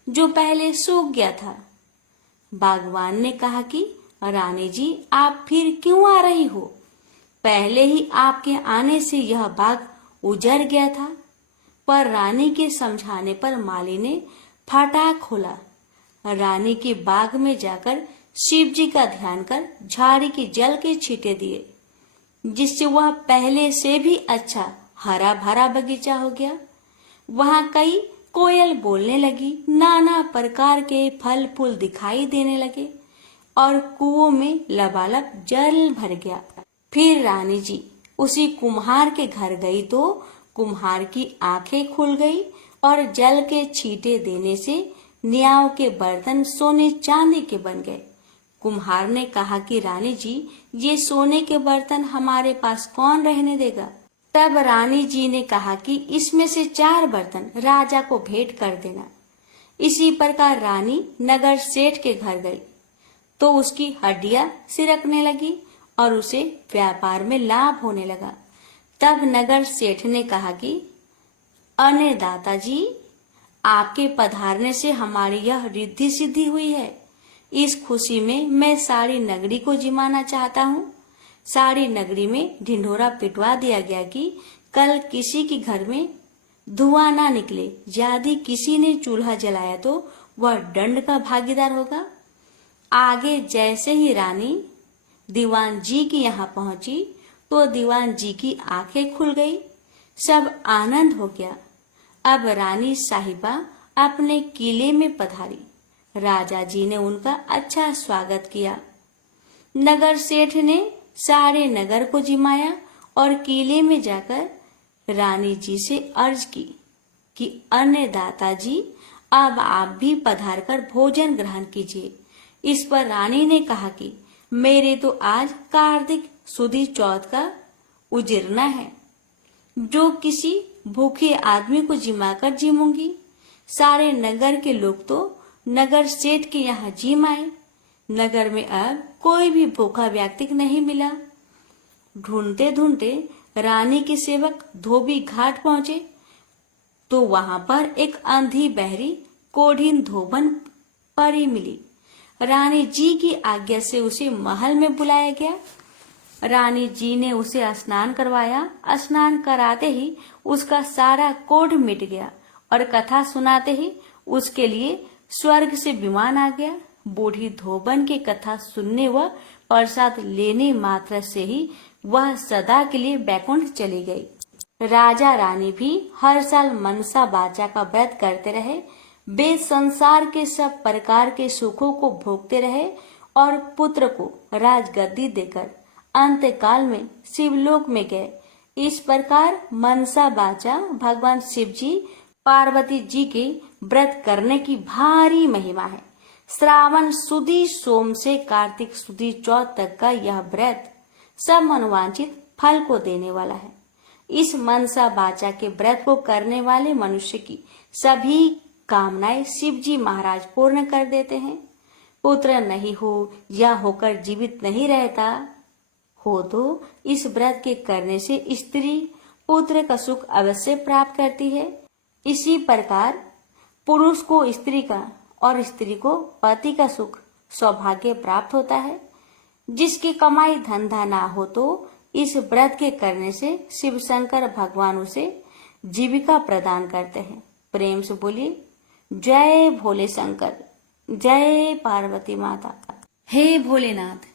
जो पहले सूख गया था। बागवान ने कहा कि रानी जी, आप फिर क्यों आ रही हो? पहले ही आपके आने से यह बाग उजड़ गया था। पर रानी के समझाने पर माली ने फाटक खोला। रानी के बाग में जाकर शिव जी का ध्यान कर झाड़ी के जल के छींटे दिए, जिससे वह पहले से भी अच्छा हरा भरा बगीचा हो गया। वहां कई कोयल बोलने लगी, नाना प्रकार के फल फूल दिखाई देने लगे और कुओं में लबालब जल भर गया। फिर रानी जी उसी कुम्हार के घर गई तो कुम्हार की आंखें खुल गई और जल के छींटे देने से न्याव के बर्तन सोने चांदी के बन गए। कुम्हार ने कहा कि रानी जी, ये सोने के बर्तन हमारे पास कौन रहने देगा? तब रानी जी ने कहा कि इसमें से 4 बर्तन राजा को भेंट कर देना। इसी प्रकार रानी नगर सेठ के घर गई तो उसकी हड्डियां सिरकने लगी और उसे व्यापार में लाभ होने लगा। तब नगर सेठ ने कहा कि अन्नदाता जी, आपके पधारने से हमारी यह रिद्धि सिद्धि हुई है। इस खुशी में मैं सारी नगरी को जिमाना चाहता हूँ। सारी नगरी में ढिंढोरा पिटवा दिया गया कि कल किसी के घर में धुआं ना निकले। यदि किसी ने चूल्हा जलाया तो वह दंड का भागीदार होगा। आगे जैसे ही रानी दीवान जी के यहाँ पहुंची तो दीवान जी की आंखें खुल गई। सब आनंद हो गया। अब रानी साहिबा अपने किले में पधारी। राजा जी ने उनका अच्छा स्वागत किया। नगर सेठ ने सारे नगर को जिमाया और किले में जाकर रानी जी से अर्ज की कि अन्नदाता जी, अब आप भी पधार कर भोजन ग्रहण कीजिए। इस पर रानी ने कहा कि मेरे तो आज कार्तिक सुदी चौथ का उजिरना है, जो किसी भूखे आदमी को जिमाकर जिमूंगी। सारे नगर के लोग तो नगर सेठ के यहाँ जिम आए। नगर में अब कोई भी भूखा व्यक्ति नहीं मिला। ढूंढते ढूंढते रानी के सेवक धोबी घाट पहुंचे तो वहां पर एक अंधी बहरी कोढ़ीन धोबन परी मिली। रानी जी की आज्ञा से उसे महल में बुलाया गया। रानी जी ने उसे स्नान करवाया। स्नान कराते ही उसका सारा कोढ़ मिट गया और कथा सुनाते ही उसके लिए स्वर्ग से विमान आ गया। बूढ़ी धोबन की कथा सुनने व प्रसाद लेने मात्र से ही वह सदा के लिए बैकुंठ चली गई। राजा रानी भी हर साल मनसा बाचा का व्रत करते रहे, वे संसार के सब प्रकार के सुखों को भोगते रहे और पुत्र को राजगद्दी देकर अंतकाल में शिवलोक में गए। इस प्रकार मनसा बाचा भगवान शिव जी पार्वती जी के व्रत करने की भारी महिमा है। श्रावण सुदी सोम से कार्तिक सुदी चौथ तक का यह व्रत सब मनोवांछित फल को देने वाला है। इस मनसा बाचा के व्रत को करने वाले मनुष्य की सभी कामनाएं शिव जी महाराज पूर्ण कर देते हैं। पुत्र नहीं हो या होकर जीवित नहीं रहता हो तो इस व्रत के करने से स्त्री पुत्र का सुख अवश्य प्राप्त करती है। इसी प्रकार पुरुष को स्त्री का और स्त्री को पति का सुख सौभाग्य प्राप्त होता है। जिसकी कमाई धंधा ना हो तो इस व्रत के करने से शिव शंकर भगवान उसे जीविका प्रदान करते हैं। प्रेम से बोलिए जय भोले शंकर, जय पार्वती माता। हे भोलेनाथ,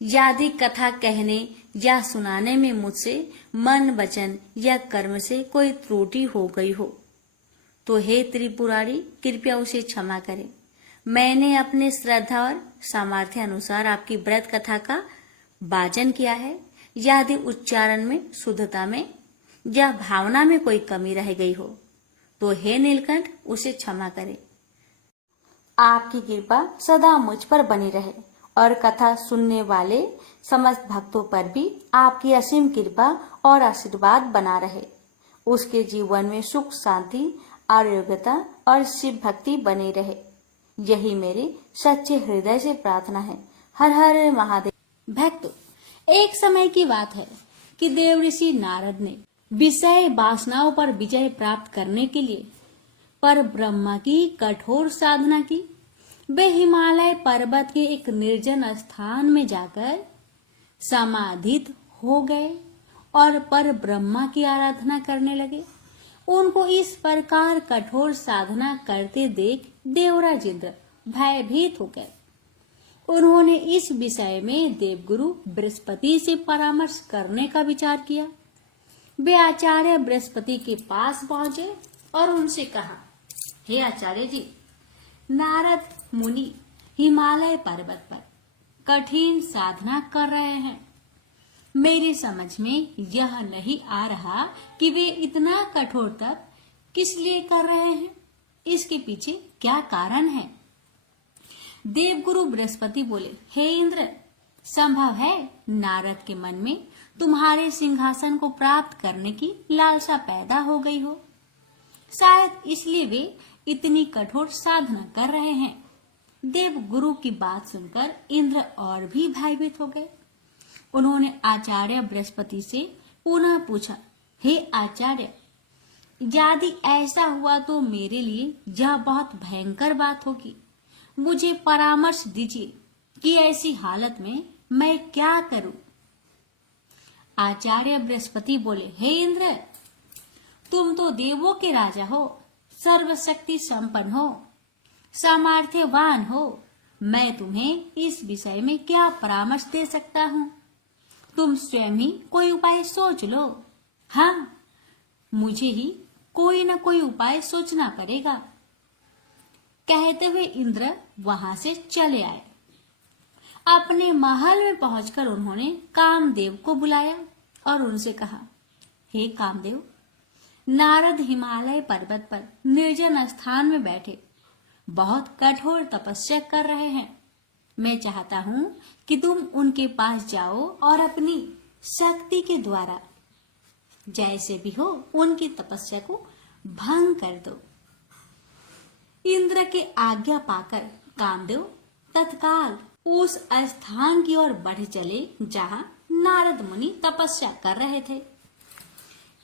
यदि कथा कहने या सुनाने में मुझसे मन वचन या कर्म से कोई त्रुटि हो गई हो तो हे त्रिपुरारी कृपया उसे क्षमा करें। मैंने अपने श्रद्धा और सामर्थ्य अनुसार आपकी व्रत कथा का वाचन किया है। यदि उच्चारण में, शुद्धता में या भावना में कोई कमी रह गई हो तो हे नीलकंठ उसे क्षमा करें। आपकी कृपा सदा मुझ पर बनी रहे और कथा सुनने वाले समस्त भक्तों पर भी आपकी असीम कृपा और आशीर्वाद बना रहे। उसके जीवन में सुख शांति आरोग्यता और शिव भक्ति बनी रहे, यही मेरी सच्चे हृदय से प्रार्थना है। हर हर महादेव। भक्तों, एक समय की बात है कि देव ऋषि नारद ने विषय वासनाओं पर विजय प्राप्त करने के लिए पर ब्रह्मा की कठोर साधना की। वे हिमालय पर्वत के एक निर्जन स्थान में जाकर समाधित हो गए और पर ब्रह्मा की आराधना करने लगे। उनको इस प्रकार कठोर साधना करते देख देवराज इंद्र भयभीत हो गए। उन्होंने इस विषय में देवगुरु बृहस्पति से परामर्श करने का विचार किया। वे आचार्य बृहस्पति के पास पहुंचे और उनसे कहा, हे आचार्य जी, नारद मुनि हिमालय पर्वत पर कठिन साधना कर रहे हैं। मेरी समझ में यह नहीं आ रहा कि वे इतना कठोर तप किस लिए कर रहे हैं, इसके पीछे क्या कारण है। देवगुरु बृहस्पति बोले, हे इंद्र, संभव है नारद के मन में तुम्हारे सिंहासन को प्राप्त करने की लालसा पैदा हो गई हो। शायद इसलिए वे इतनी कठोर साधना कर रहे हैं। देवगुरु की बात सुनकर इंद्र और भी भयभीत हो गए। उन्होंने आचार्य बृहस्पति से पुनः पूछा, हे आचार्य, यदि ऐसा हुआ तो मेरे लिए यह बहुत भयंकर बात होगी। मुझे परामर्श दीजिए कि ऐसी हालत में मैं क्या करूं। आचार्य बृहस्पति बोले, हे इंद्र, तुम तो देवों के राजा हो, सर्वशक्ति संपन्न हो, सामर्थ्यवान हो। मैं तुम्हें इस विषय में क्या परामर्श दे सकता हूँ। तुम स्वयं ही कोई उपाय सोच लो। हाँ, मुझे ही कोई न कोई उपाय सोचना पड़ेगा। कहते हुए इंद्र वहां से चले आए। अपने महल में पहुंचकर उन्होंने कामदेव को बुलाया और उनसे कहा, हे कामदेव, नारद हिमालय पर्वत पर निर्जन स्थान में बैठे बहुत कठोर तपस्या कर रहे हैं। मैं चाहता हूं कि तुम उनके पास जाओ और अपनी शक्ति के द्वारा जैसे भी हो उनकी तपस्या को भंग कर दो। इंद्र के आज्ञा पाकर कामदेव तत्काल उस स्थान की ओर बढ़ चले जहां नारद मुनि तपस्या कर रहे थे।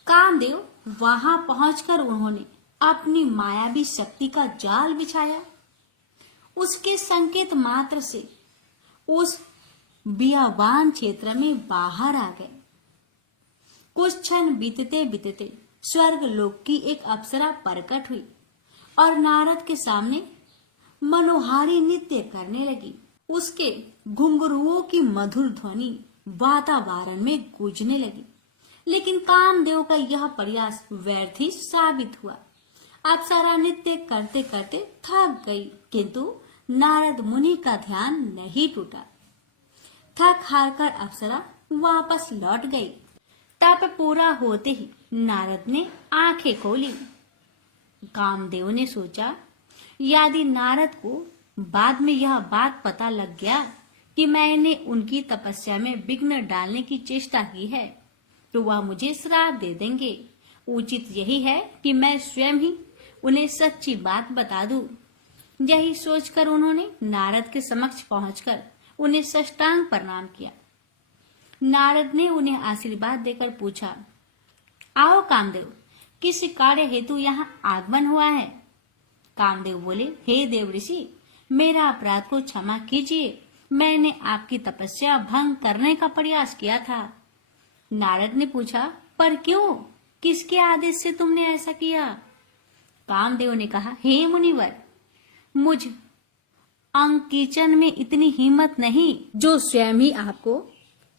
कामदेव वहां पहुंचकर उन्होंने अपनी मायावी शक्ति का जाल बिछाया। उसके संकेत मात्र से उस बियाबान क्षेत्र में बाहर आ गए। कुछ क्षण बीतते बीतते स्वर्ग लोक की एक अप्सरा प्रकट हुई और नारद के सामने मनोहारी नृत्य करने लगी। उसके घुंघरुओं की मधुर ध्वनि वातावरण में गूंजने लगी। लेकिन कामदेव का यह प्रयास व्यर्थ ही साबित हुआ। अप्सरा नृत्य करते करते थक गई, किंतु नारद मुनि का ध्यान नहीं टूटा। थक हार कर अप्सरा वापस लौट गई। तप पूरा होते ही नारद ने आंखें खोली। कामदेव ने सोचा, यदि नारद को बाद में यह बात पता लग गया कि मैंने उनकी तपस्या में विघ्न डालने की चेष्टा की है, तो वह मुझे श्राप दे देंगे। उचित यही है कि मैं स्वयं ही उन्हें सच्ची बात बता दूं। यही सोचकर उन्होंने नारद के समक्ष पहुंचकर उन्हें साष्टांग प्रणाम किया। नारद ने उन्हें आशीर्वाद देकर पूछा, आओ कामदेव, किस कार्य हेतु यहाँ आगमन हुआ है? कामदेव बोले, हे देव ऋषि, मेरा अपराध को क्षमा कीजिए। मैंने आपकी तपस्या भंग करने का प्रयास किया था। नारद ने पूछा, पर क्यों? किसके आदेश से तुमने ऐसा किया? कामदेव ने कहा, हे मुनिवर, मुझ अंकिचन में इतनी हिम्मत नहीं जो स्वयं ही आपको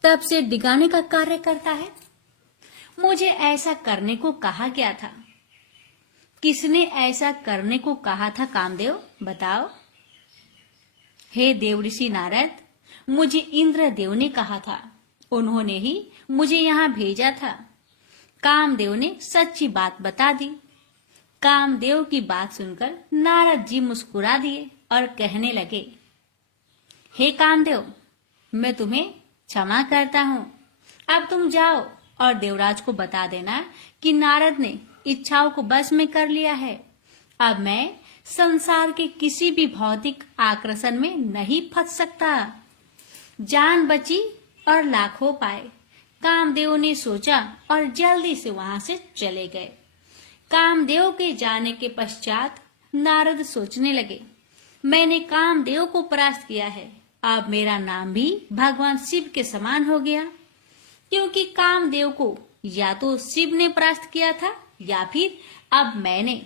तब से डिगाने का कार्य करता है। मुझे ऐसा करने को कहा गया था। किसने ऐसा करने को कहा था कामदेव, बताओ? हे देवऋषि नारद, मुझे इंद्रदेव ने कहा था। उन्होंने ही मुझे यहाँ भेजा था। कामदेव ने सच्ची बात बता दी। कामदेव की बात सुनकर नारद जी मुस्कुरा दिए और कहने लगे, हे कामदेव, मैं तुम्हें क्षमा करता हूँ। अब तुम जाओ और देवराज को बता देना कि नारद ने इच्छाओं को बस में कर लिया है। अब मैं संसार के किसी भी भौतिक आकर्षण में नहीं फंस सकता। जान बची और लाखों पाए, कामदेव ने सोचा और जल्दी से वहां से चले गए। कामदेव के जाने के पश्चात नारद सोचने लगे, मैंने कामदेव को परास्त किया है। अब मेरा नाम भी भगवान शिव के समान हो गया, क्योंकि कामदेव को या तो शिव ने परास्त किया था या फिर अब मैंने।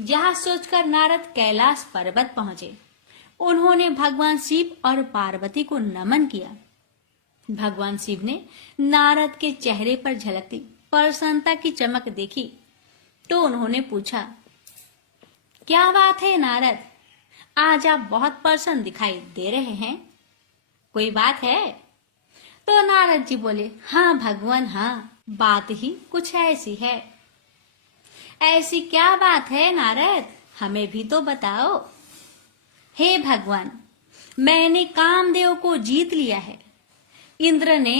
यह सोचकर नारद कैलाश पर्वत पहुंचे। उन्होंने भगवान शिव और पार्वती को नमन किया। भगवान शिव ने नारद के चेहरे पर झलकती प्रसन्नता की चमक देखी तो उन्होंने पूछा, क्या बात है नारद, आज आप बहुत प्रसन्न दिखाई दे रहे हैं, कोई बात है? तो नारद जी बोले, हाँ भगवान, हाँ, बात ही कुछ ऐसी है। ऐसी क्या बात है नारद, हमें भी तो बताओ। हे भगवान, मैंने कामदेव को जीत लिया है। इंद्र ने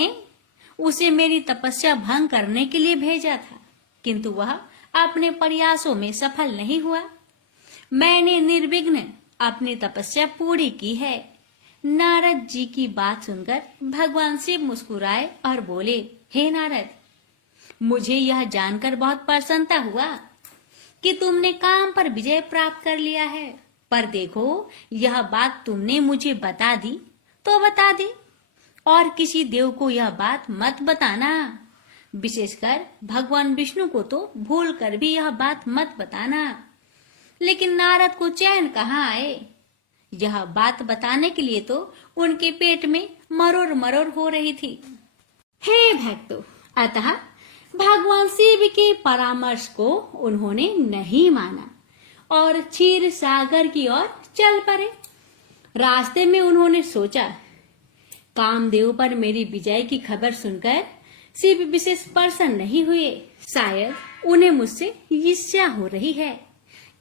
उसे मेरी तपस्या भंग करने के लिए भेजा था, किंतु वह अपने प्रयासों में सफल नहीं हुआ। मैंने निर्विघ्न अपनी तपस्या पूरी की है। नारद जी की बात सुनकर भगवान शिव मुस्कुराए और बोले, हे नारद, मुझे यह जानकर बहुत प्रसन्नता हुआ कि तुमने काम पर विजय प्राप्त कर लिया है। पर देखो, यह बात तुमने मुझे बता दी तो बता दी, और किसी देव को यह बात मत बताना। विशेषकर भगवान विष्णु को तो भूल कर भी यह बात मत बताना। लेकिन नारद को चैन कहाँ आए? यह बात बताने के लिए तो उनके पेट में मरोड़ मरोड़ हो रही थी। हे भक्तों, अतः भगवान शिव के परामर्श को उन्होंने नहीं माना और क्षीर सागर की ओर चल पड़े। रास्ते में उन्होंने सोचा, कामदेव पर मेरी विजय की खबर सुनकर शिव विशेष प्रसन्न नहीं हुए। शायद उन्हें मुझसे ईर्ष्या हो रही है,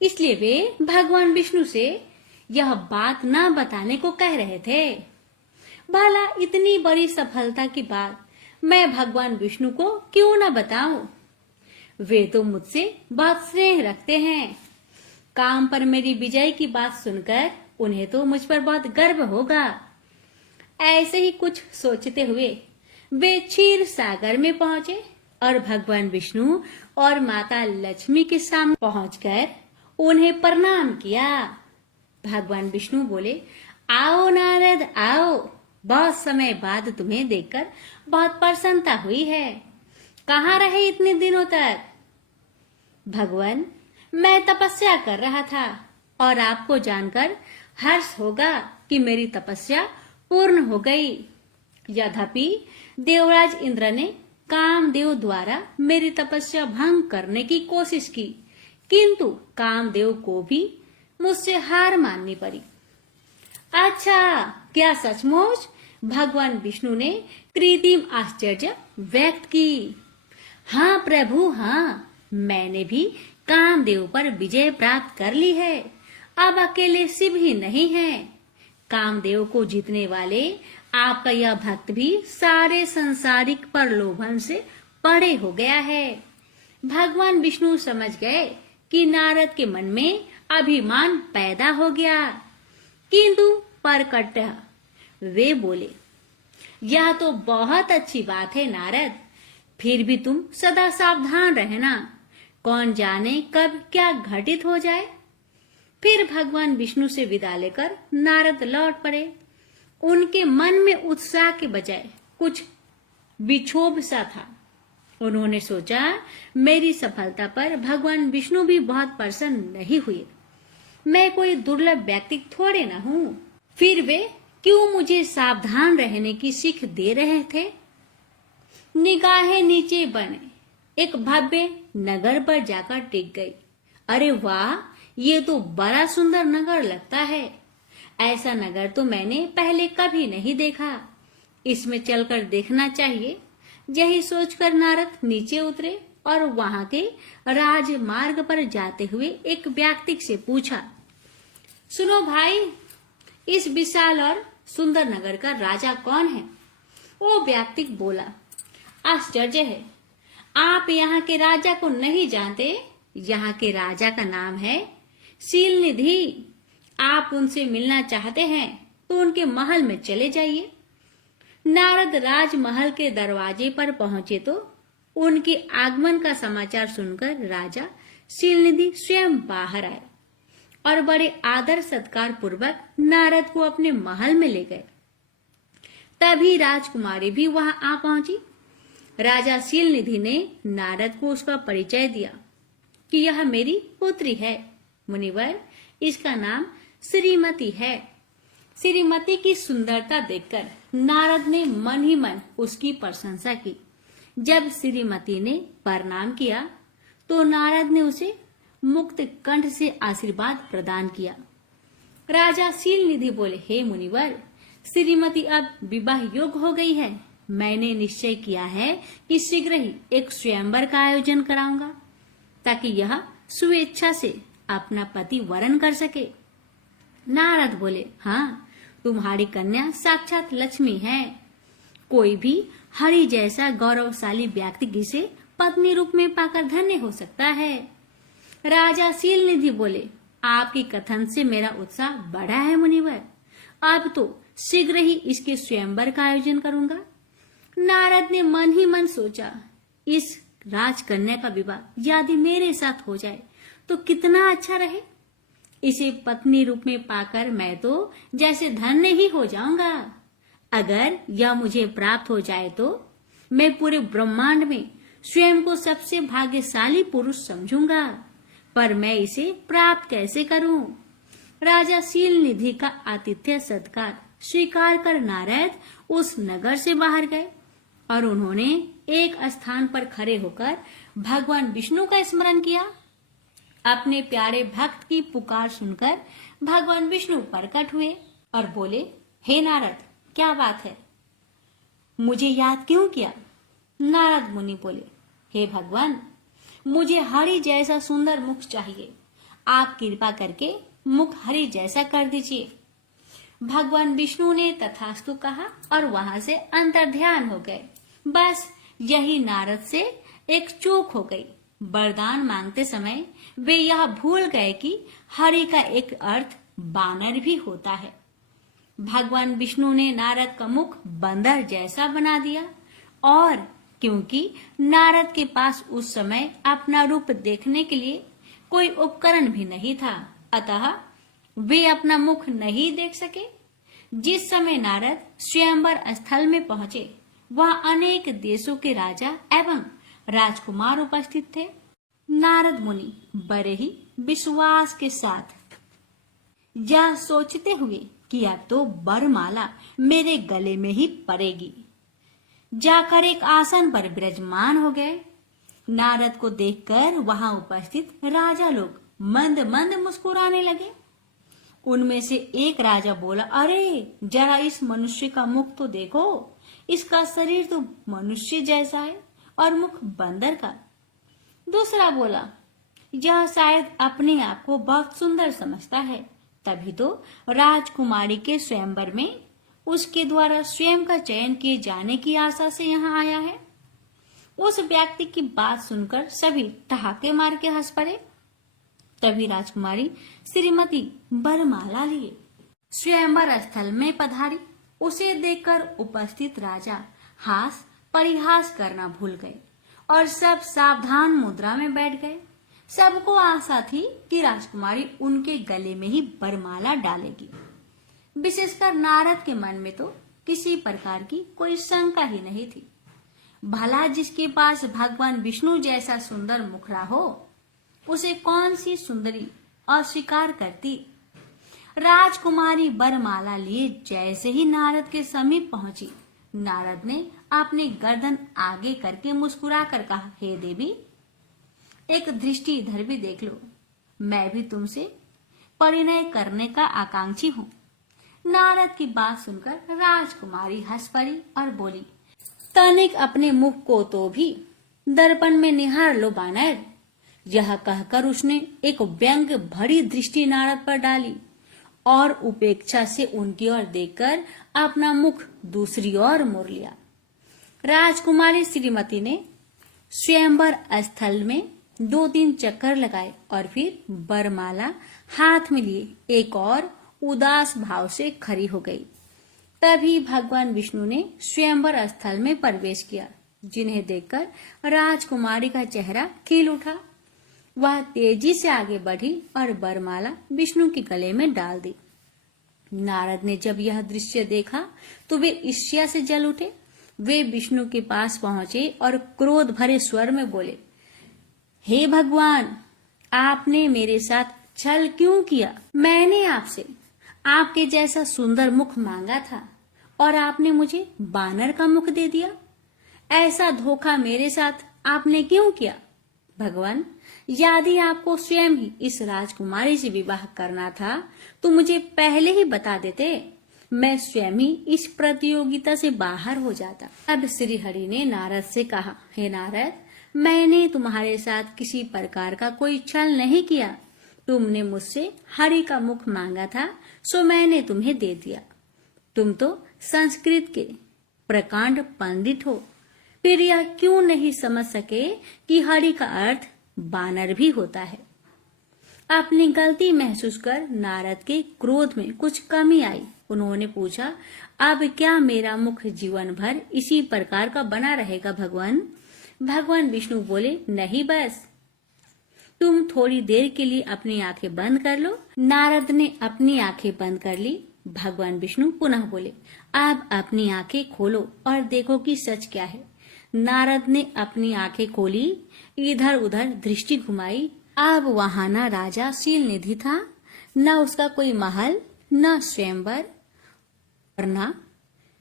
इसलिए वे भगवान विष्णु से यह बात न बताने को कह रहे थे। भला इतनी बड़ी सफलता के बाद मैं भगवान विष्णु को क्यों न बताऊं? वे तो मुझसे बहुत स्नेह रखते हैं। काम पर मेरी विजय की बात सुनकर उन्हें तो मुझ पर बहुत गर्व होगा। ऐसे ही कुछ सोचते हुए वे क्षीर सागर में पहुंचे और भगवान विष्णु और माता लक्ष्मी के सामने पहुंचकर उन्हें प्रणाम किया। भगवान विष्णु बोले, आओ नारद, आओ, बहुत समय बाद तुम्हें देखकर बहुत प्रसन्नता हुई है। कहाँ रहे इतने दिनों तक? भगवान, मैं तपस्या कर रहा था और आपको जानकर हर्ष होगा कि मेरी तपस्या पूर्ण हो गई। यद्यपि देवराज इंद्र ने कामदेव द्वारा मेरी तपस्या भंग करने की कोशिश की, किंतु कामदेव को भी मुझसे हार माननी पड़ी। अच्छा, क्या सचमुच? भगवान विष्णु ने कृत्रिम आश्चर्य व्यक्त की। हाँ प्रभु, हाँ, मैंने भी कामदेव पर विजय प्राप्त कर ली है। अब अकेले शिव ही नहीं है, कामदेव को जीतने वाले आपका यह भक्त भी सारे संसारिक प्रलोभन से परे हो गया है। भगवान विष्णु समझ गए कि नारद के मन में अभिमान पैदा हो गया, किंतु परकटः वे बोले, यह तो बहुत अच्छी बात है नारद, फिर भी तुम सदा सावधान रहना, कौन जाने कब क्या घटित हो जाए। फिर भगवान विष्णु से विदा लेकर नारद लौट पड़े। उनके मन में उत्साह के बजाय कुछ विक्षोभ सा था। उन्होंने सोचा, मेरी सफलता पर भगवान विष्णु भी बहुत प्रसन्न नहीं हुए। मैं कोई दुर्लभ व्यक्ति थोड़े न हूँ, फिर वे क्यों मुझे सावधान रहने की सीख दे रहे थे। निगाहें नीचे बने एक भव्य नगर पर जाकर टिक गई। अरे वाह, ये तो बड़ा सुंदर नगर लगता है। ऐसा नगर तो मैंने पहले कभी नहीं देखा, इसमें चलकर देखना चाहिए। यही सोचकर नारद नीचे उतरे और वहां के राजमार्ग पर जाते हुए एक व्यक्ति से पूछा, सुनो भाई, इस विशाल और सुंदर नगर का राजा कौन है? वो व्यक्ति बोला, आश्चर्य है, आप यहाँ के राजा को नहीं जानते। यहाँ के राजा का नाम है शीलनिधि। आप उनसे मिलना चाहते हैं तो उनके महल में चले जाइए। नारद राजमहल के दरवाजे पर पहुंचे तो उनके आगमन का समाचार सुनकर राजा शीलनिधि स्वयं बाहर आए और बड़े आदर सत्कार पूर्वक नारद को अपने महल में ले गए। तभी राजकुमारी भी वहां आ पहुंची। राजा शीलनिधि ने नारद को उसका परिचय दिया कि यह मेरी पुत्री है मुनिवर, इसका नाम श्रीमती है। श्रीमती की सुंदरता देखकर नारद ने मन ही मन उसकी प्रशंसा की। जब श्रीमती ने प्रणाम किया तो नारद ने उसे मुक्त कंठ से आशीर्वाद प्रदान किया। राजा शीलनिधि बोले, हे मुनिवर, श्रीमती अब विवाह योग्य हो गई है। मैंने निश्चय किया है कि शीघ्र ही एक स्वयंवर का आयोजन कराऊंगा ताकि यह स्वेच्छा से अपना पति वरण कर सके। नारद बोले, हाँ, तुम्हारी कन्या साक्षात लक्ष्मी है। कोई भी हरि जैसा गौरवशाली व्यक्ति इसे पत्नी रूप में पाकर धन्य हो सकता है। राजा शीलनिधि बोले, आपकी कथन से मेरा उत्साह बढ़ा है मुनिवर, अब तो शीघ्र ही इसके स्वयंवर का आयोजन करूंगा। नारद ने मन ही मन सोचा, इस राजकन्या का विवाह यदि मेरे साथ हो जाए तो कितना अच्छा रहे। इसे पत्नी रूप में पाकर मैं तो जैसे धन्य ही हो जाऊंगा। अगर यह मुझे प्राप्त हो जाए तो मैं पूरे ब्रह्मांड में स्वयं को सबसे भाग्यशाली पुरुष समझूंगा, पर मैं इसे प्राप्त कैसे करूं? राजा शीलनिधि का आतिथ्य सत्कार स्वीकार कर नारद उस नगर से बाहर गए और उन्होंने एक स्थान पर खड़े होकर भगवान विष्णु का स्मरण किया। अपने प्यारे भक्त की पुकार सुनकर भगवान विष्णु प्रकट हुए और बोले, हे नारद, क्या बात है, मुझे याद क्यों किया? नारद मुनि बोले, हे भगवान, मुझे हरि जैसा सुंदर मुख चाहिए। आप कृपा करके मुख हरि जैसा कर दीजिए। भगवान विष्णु ने तथास्तु कहा और वहां से अंतर्ध्यान हो गए। बस यही नारद से एक चूक हो गई। वरदान मांगते समय वे यह भूल गए कि हरि का एक अर्थ बानर भी होता है। भगवान विष्णु ने नारद का मुख बंदर जैसा बना दिया और क्योंकि नारद के पास उस समय अपना रूप देखने के लिए कोई उपकरण भी नहीं था, अतः वे अपना मुख नहीं देख सके। जिस समय नारद स्वयंवर स्थल में पहुंचे, वहां अनेक देशों के राजा एवं राजकुमार उपस्थित थे। नारद मुनि बड़े ही विश्वास के साथ यह सोचते हुए कि अब तो वरमाला मेरे गले में ही पड़ेगी, जाकर एक आसन पर विराजमान हो गए। नारद को देखकर वहां उपस्थित राजा लोग मंद मंद मुस्कुराने लगे। उनमें से एक राजा बोला, अरे जरा इस मनुष्य का मुख तो देखो, इसका शरीर तो मनुष्य जैसा है और मुख बंदर का। दूसरा बोला, यह शायद अपने आप को बहुत सुंदर समझता है, तभी तो राजकुमारी के स्वयंवर में उसके द्वारा स्वयं का चयन किए जाने की आशा से यहाँ आया है। उस व्यक्ति की बात सुनकर सभी ठहाके मार के हंस पड़े। तभी राजकुमारी श्रीमती बरमाला लिए स्वयंवर स्थल में पधारी। उसे देखकर उपस्थित राजा हास परिहास करना भूल गए और सब सावधान मुद्रा में बैठ गए। सबको आशा थी कि राजकुमारी उनके गले में ही बरमाला डालेगी। विशेषकर नारद के मन में तो किसी प्रकार की कोई शंका ही नहीं थी। भला जिसके पास भगवान विष्णु जैसा सुंदर मुखड़ा हो, उसे कौन सी सुंदरी अस्वीकार करती। राजकुमारी बरमाला लिए जैसे ही नारद के समीप पहुंची, नारद ने अपनी गर्दन आगे करके मुस्कुरा कर कहा, हे देवी, एक दृष्टि इधर भी देख लो, मैं भी तुमसे परिणय करने का आकांक्षी हूँ। नारद की बात सुनकर राजकुमारी हंस पड़ी और बोली, तनिक अपने मुख को तो भी दर्पण में निहार लो बानर। यह कहकर उसने एक व्यंग भरी दृष्टि नारद पर डाली और उपेक्षा से उनकी ओर देखकर अपना मुख दूसरी ओर मोड़ लिया। राजकुमारी श्रीमती ने स्वयंवर स्थल में 2-3 चक्कर लगाए और फिर बरमाला हाथ में लिए एक और उदास भाव से खड़ी हो गई। तभी भगवान विष्णु ने स्वयंवर स्थल में प्रवेश किया, जिन्हें देखकर राजकुमारी का चेहरा खिल उठा। वह तेजी से आगे बढ़ी और बरमाला विष्णु के गले में डाल दी। नारद ने जब यह दृश्य देखा तो वे ईर्ष्या से जल उठे। वे विष्णु के पास पहुंचे और क्रोध भरे स्वर में बोले, हे भगवान, आपने मेरे साथ छल क्यों किया? मैंने आपसे आपके जैसा सुंदर मुख मांगा था और आपने मुझे बानर का मुख दे दिया। ऐसा धोखा मेरे साथ आपने क्यों किया? भगवान, यदि आपको स्वयं ही इस राजकुमारी से विवाह करना था तो मुझे पहले ही बता देते, मैं स्वयं ही इस प्रतियोगिता से बाहर हो जाता। अब श्री हरि ने नारद से कहा, हे नारद, मैंने तुम्हारे साथ किसी प्रकार का कोई छल नहीं किया। तुमने मुझसे हरि का मुख मांगा था, सो मैंने तुम्हें दे दिया। तुम तो संस्कृत के प्रकांड पंडित हो, फिर यह क्यों नहीं समझ सके कि हरि का अर्थ बानर भी होता है। अपनी गलती महसूस कर नारद के क्रोध में कुछ कमी आई। उन्होंने पूछा, अब क्या मेरा मुख जीवन भर इसी प्रकार का बना रहेगा भगवान? भगवान विष्णु बोले, नहीं, बस तुम थोड़ी देर के लिए अपनी आंखें बंद कर लो। नारद ने अपनी आंखें बंद कर ली। भगवान विष्णु पुनः बोले, अब अपनी आंखें खोलो और देखो कि सच क्या है। नारद ने अपनी आंखें खोली, इधर उधर दृष्टि घुमाई। अब वहां न राजा शील निधि था, न उसका कोई महल, न स्वयंवर, और न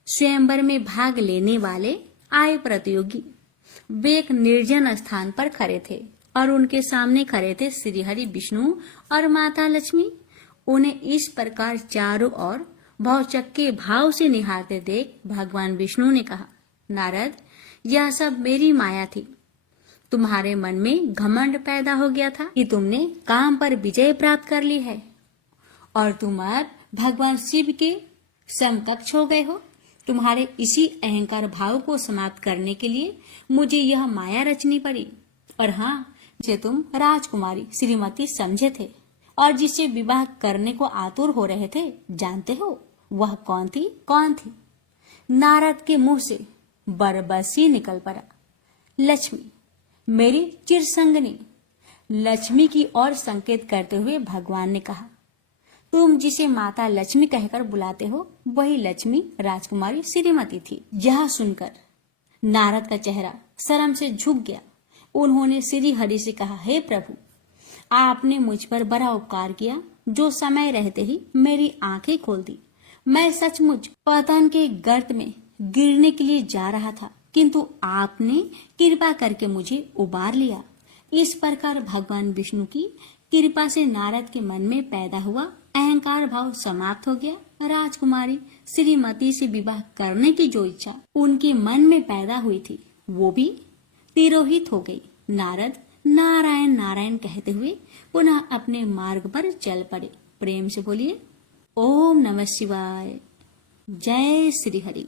स्वयंवर में भाग लेने वाले आए प्रतियोगी। वे एक निर्जन स्थान पर खड़े थे और उनके सामने खड़े थे श्री हरि विष्णु और माता लक्ष्मी। उन्हें इस प्रकार चारों ओर भौचक्के भाव से निहारते देख भगवान विष्णु ने कहा, नारद, यह सब मेरी माया थी। तुम्हारे मन में घमंड पैदा हो गया था कि तुमने काम पर विजय प्राप्त कर ली है और तुम अब भगवान शिव के समकक्ष हो गए हो। तुम्हारे इसी अहंकार भाव को समाप्त करने के लिए मुझे यह माया रचनी पड़ी। और हाँ, जे तुम राजकुमारी श्रीमती समझे थे और जिससे विवाह करने को आतुर हो रहे थे, जानते हो वह कौन थी? कौन थी? नारद के मुंह से बरबसी निकल पड़ा, लक्ष्मी, मेरी चिरसंगनी। लक्ष्मी की ओर संकेत करते हुए भगवान ने कहा, तुम जिसे माता लक्ष्मी कहकर बुलाते हो, वही लक्ष्मी राजकुमारी श्रीमती थी। यह सुनकर नारद का चेहरा शर्म से झुक गया। उन्होंने श्री हरि से कहा, हे प्रभु, आपने मुझ पर बड़ा उपकार किया, जो समय रहते ही मेरी आंखें खोल दी। मैं सचमुच पतन के गर्त में गिरने के लिए जा रहा था, किंतु आपने कृपा करके मुझे उबार लिया। इस प्रकार भगवान विष्णु की कृपा से नारद के मन में पैदा हुआ अहंकार भाव समाप्त हो गया। राजकुमारी श्रीमती से विवाह करने की जो इच्छा उनके मन में पैदा हुई थी वो भी तिरोहित हो गई। नारद नारायण नारायण कहते हुए पुनः अपने मार्ग पर चल पड़े। प्रेम से बोलिए ओम नमः शिवाय। जय श्री हरि।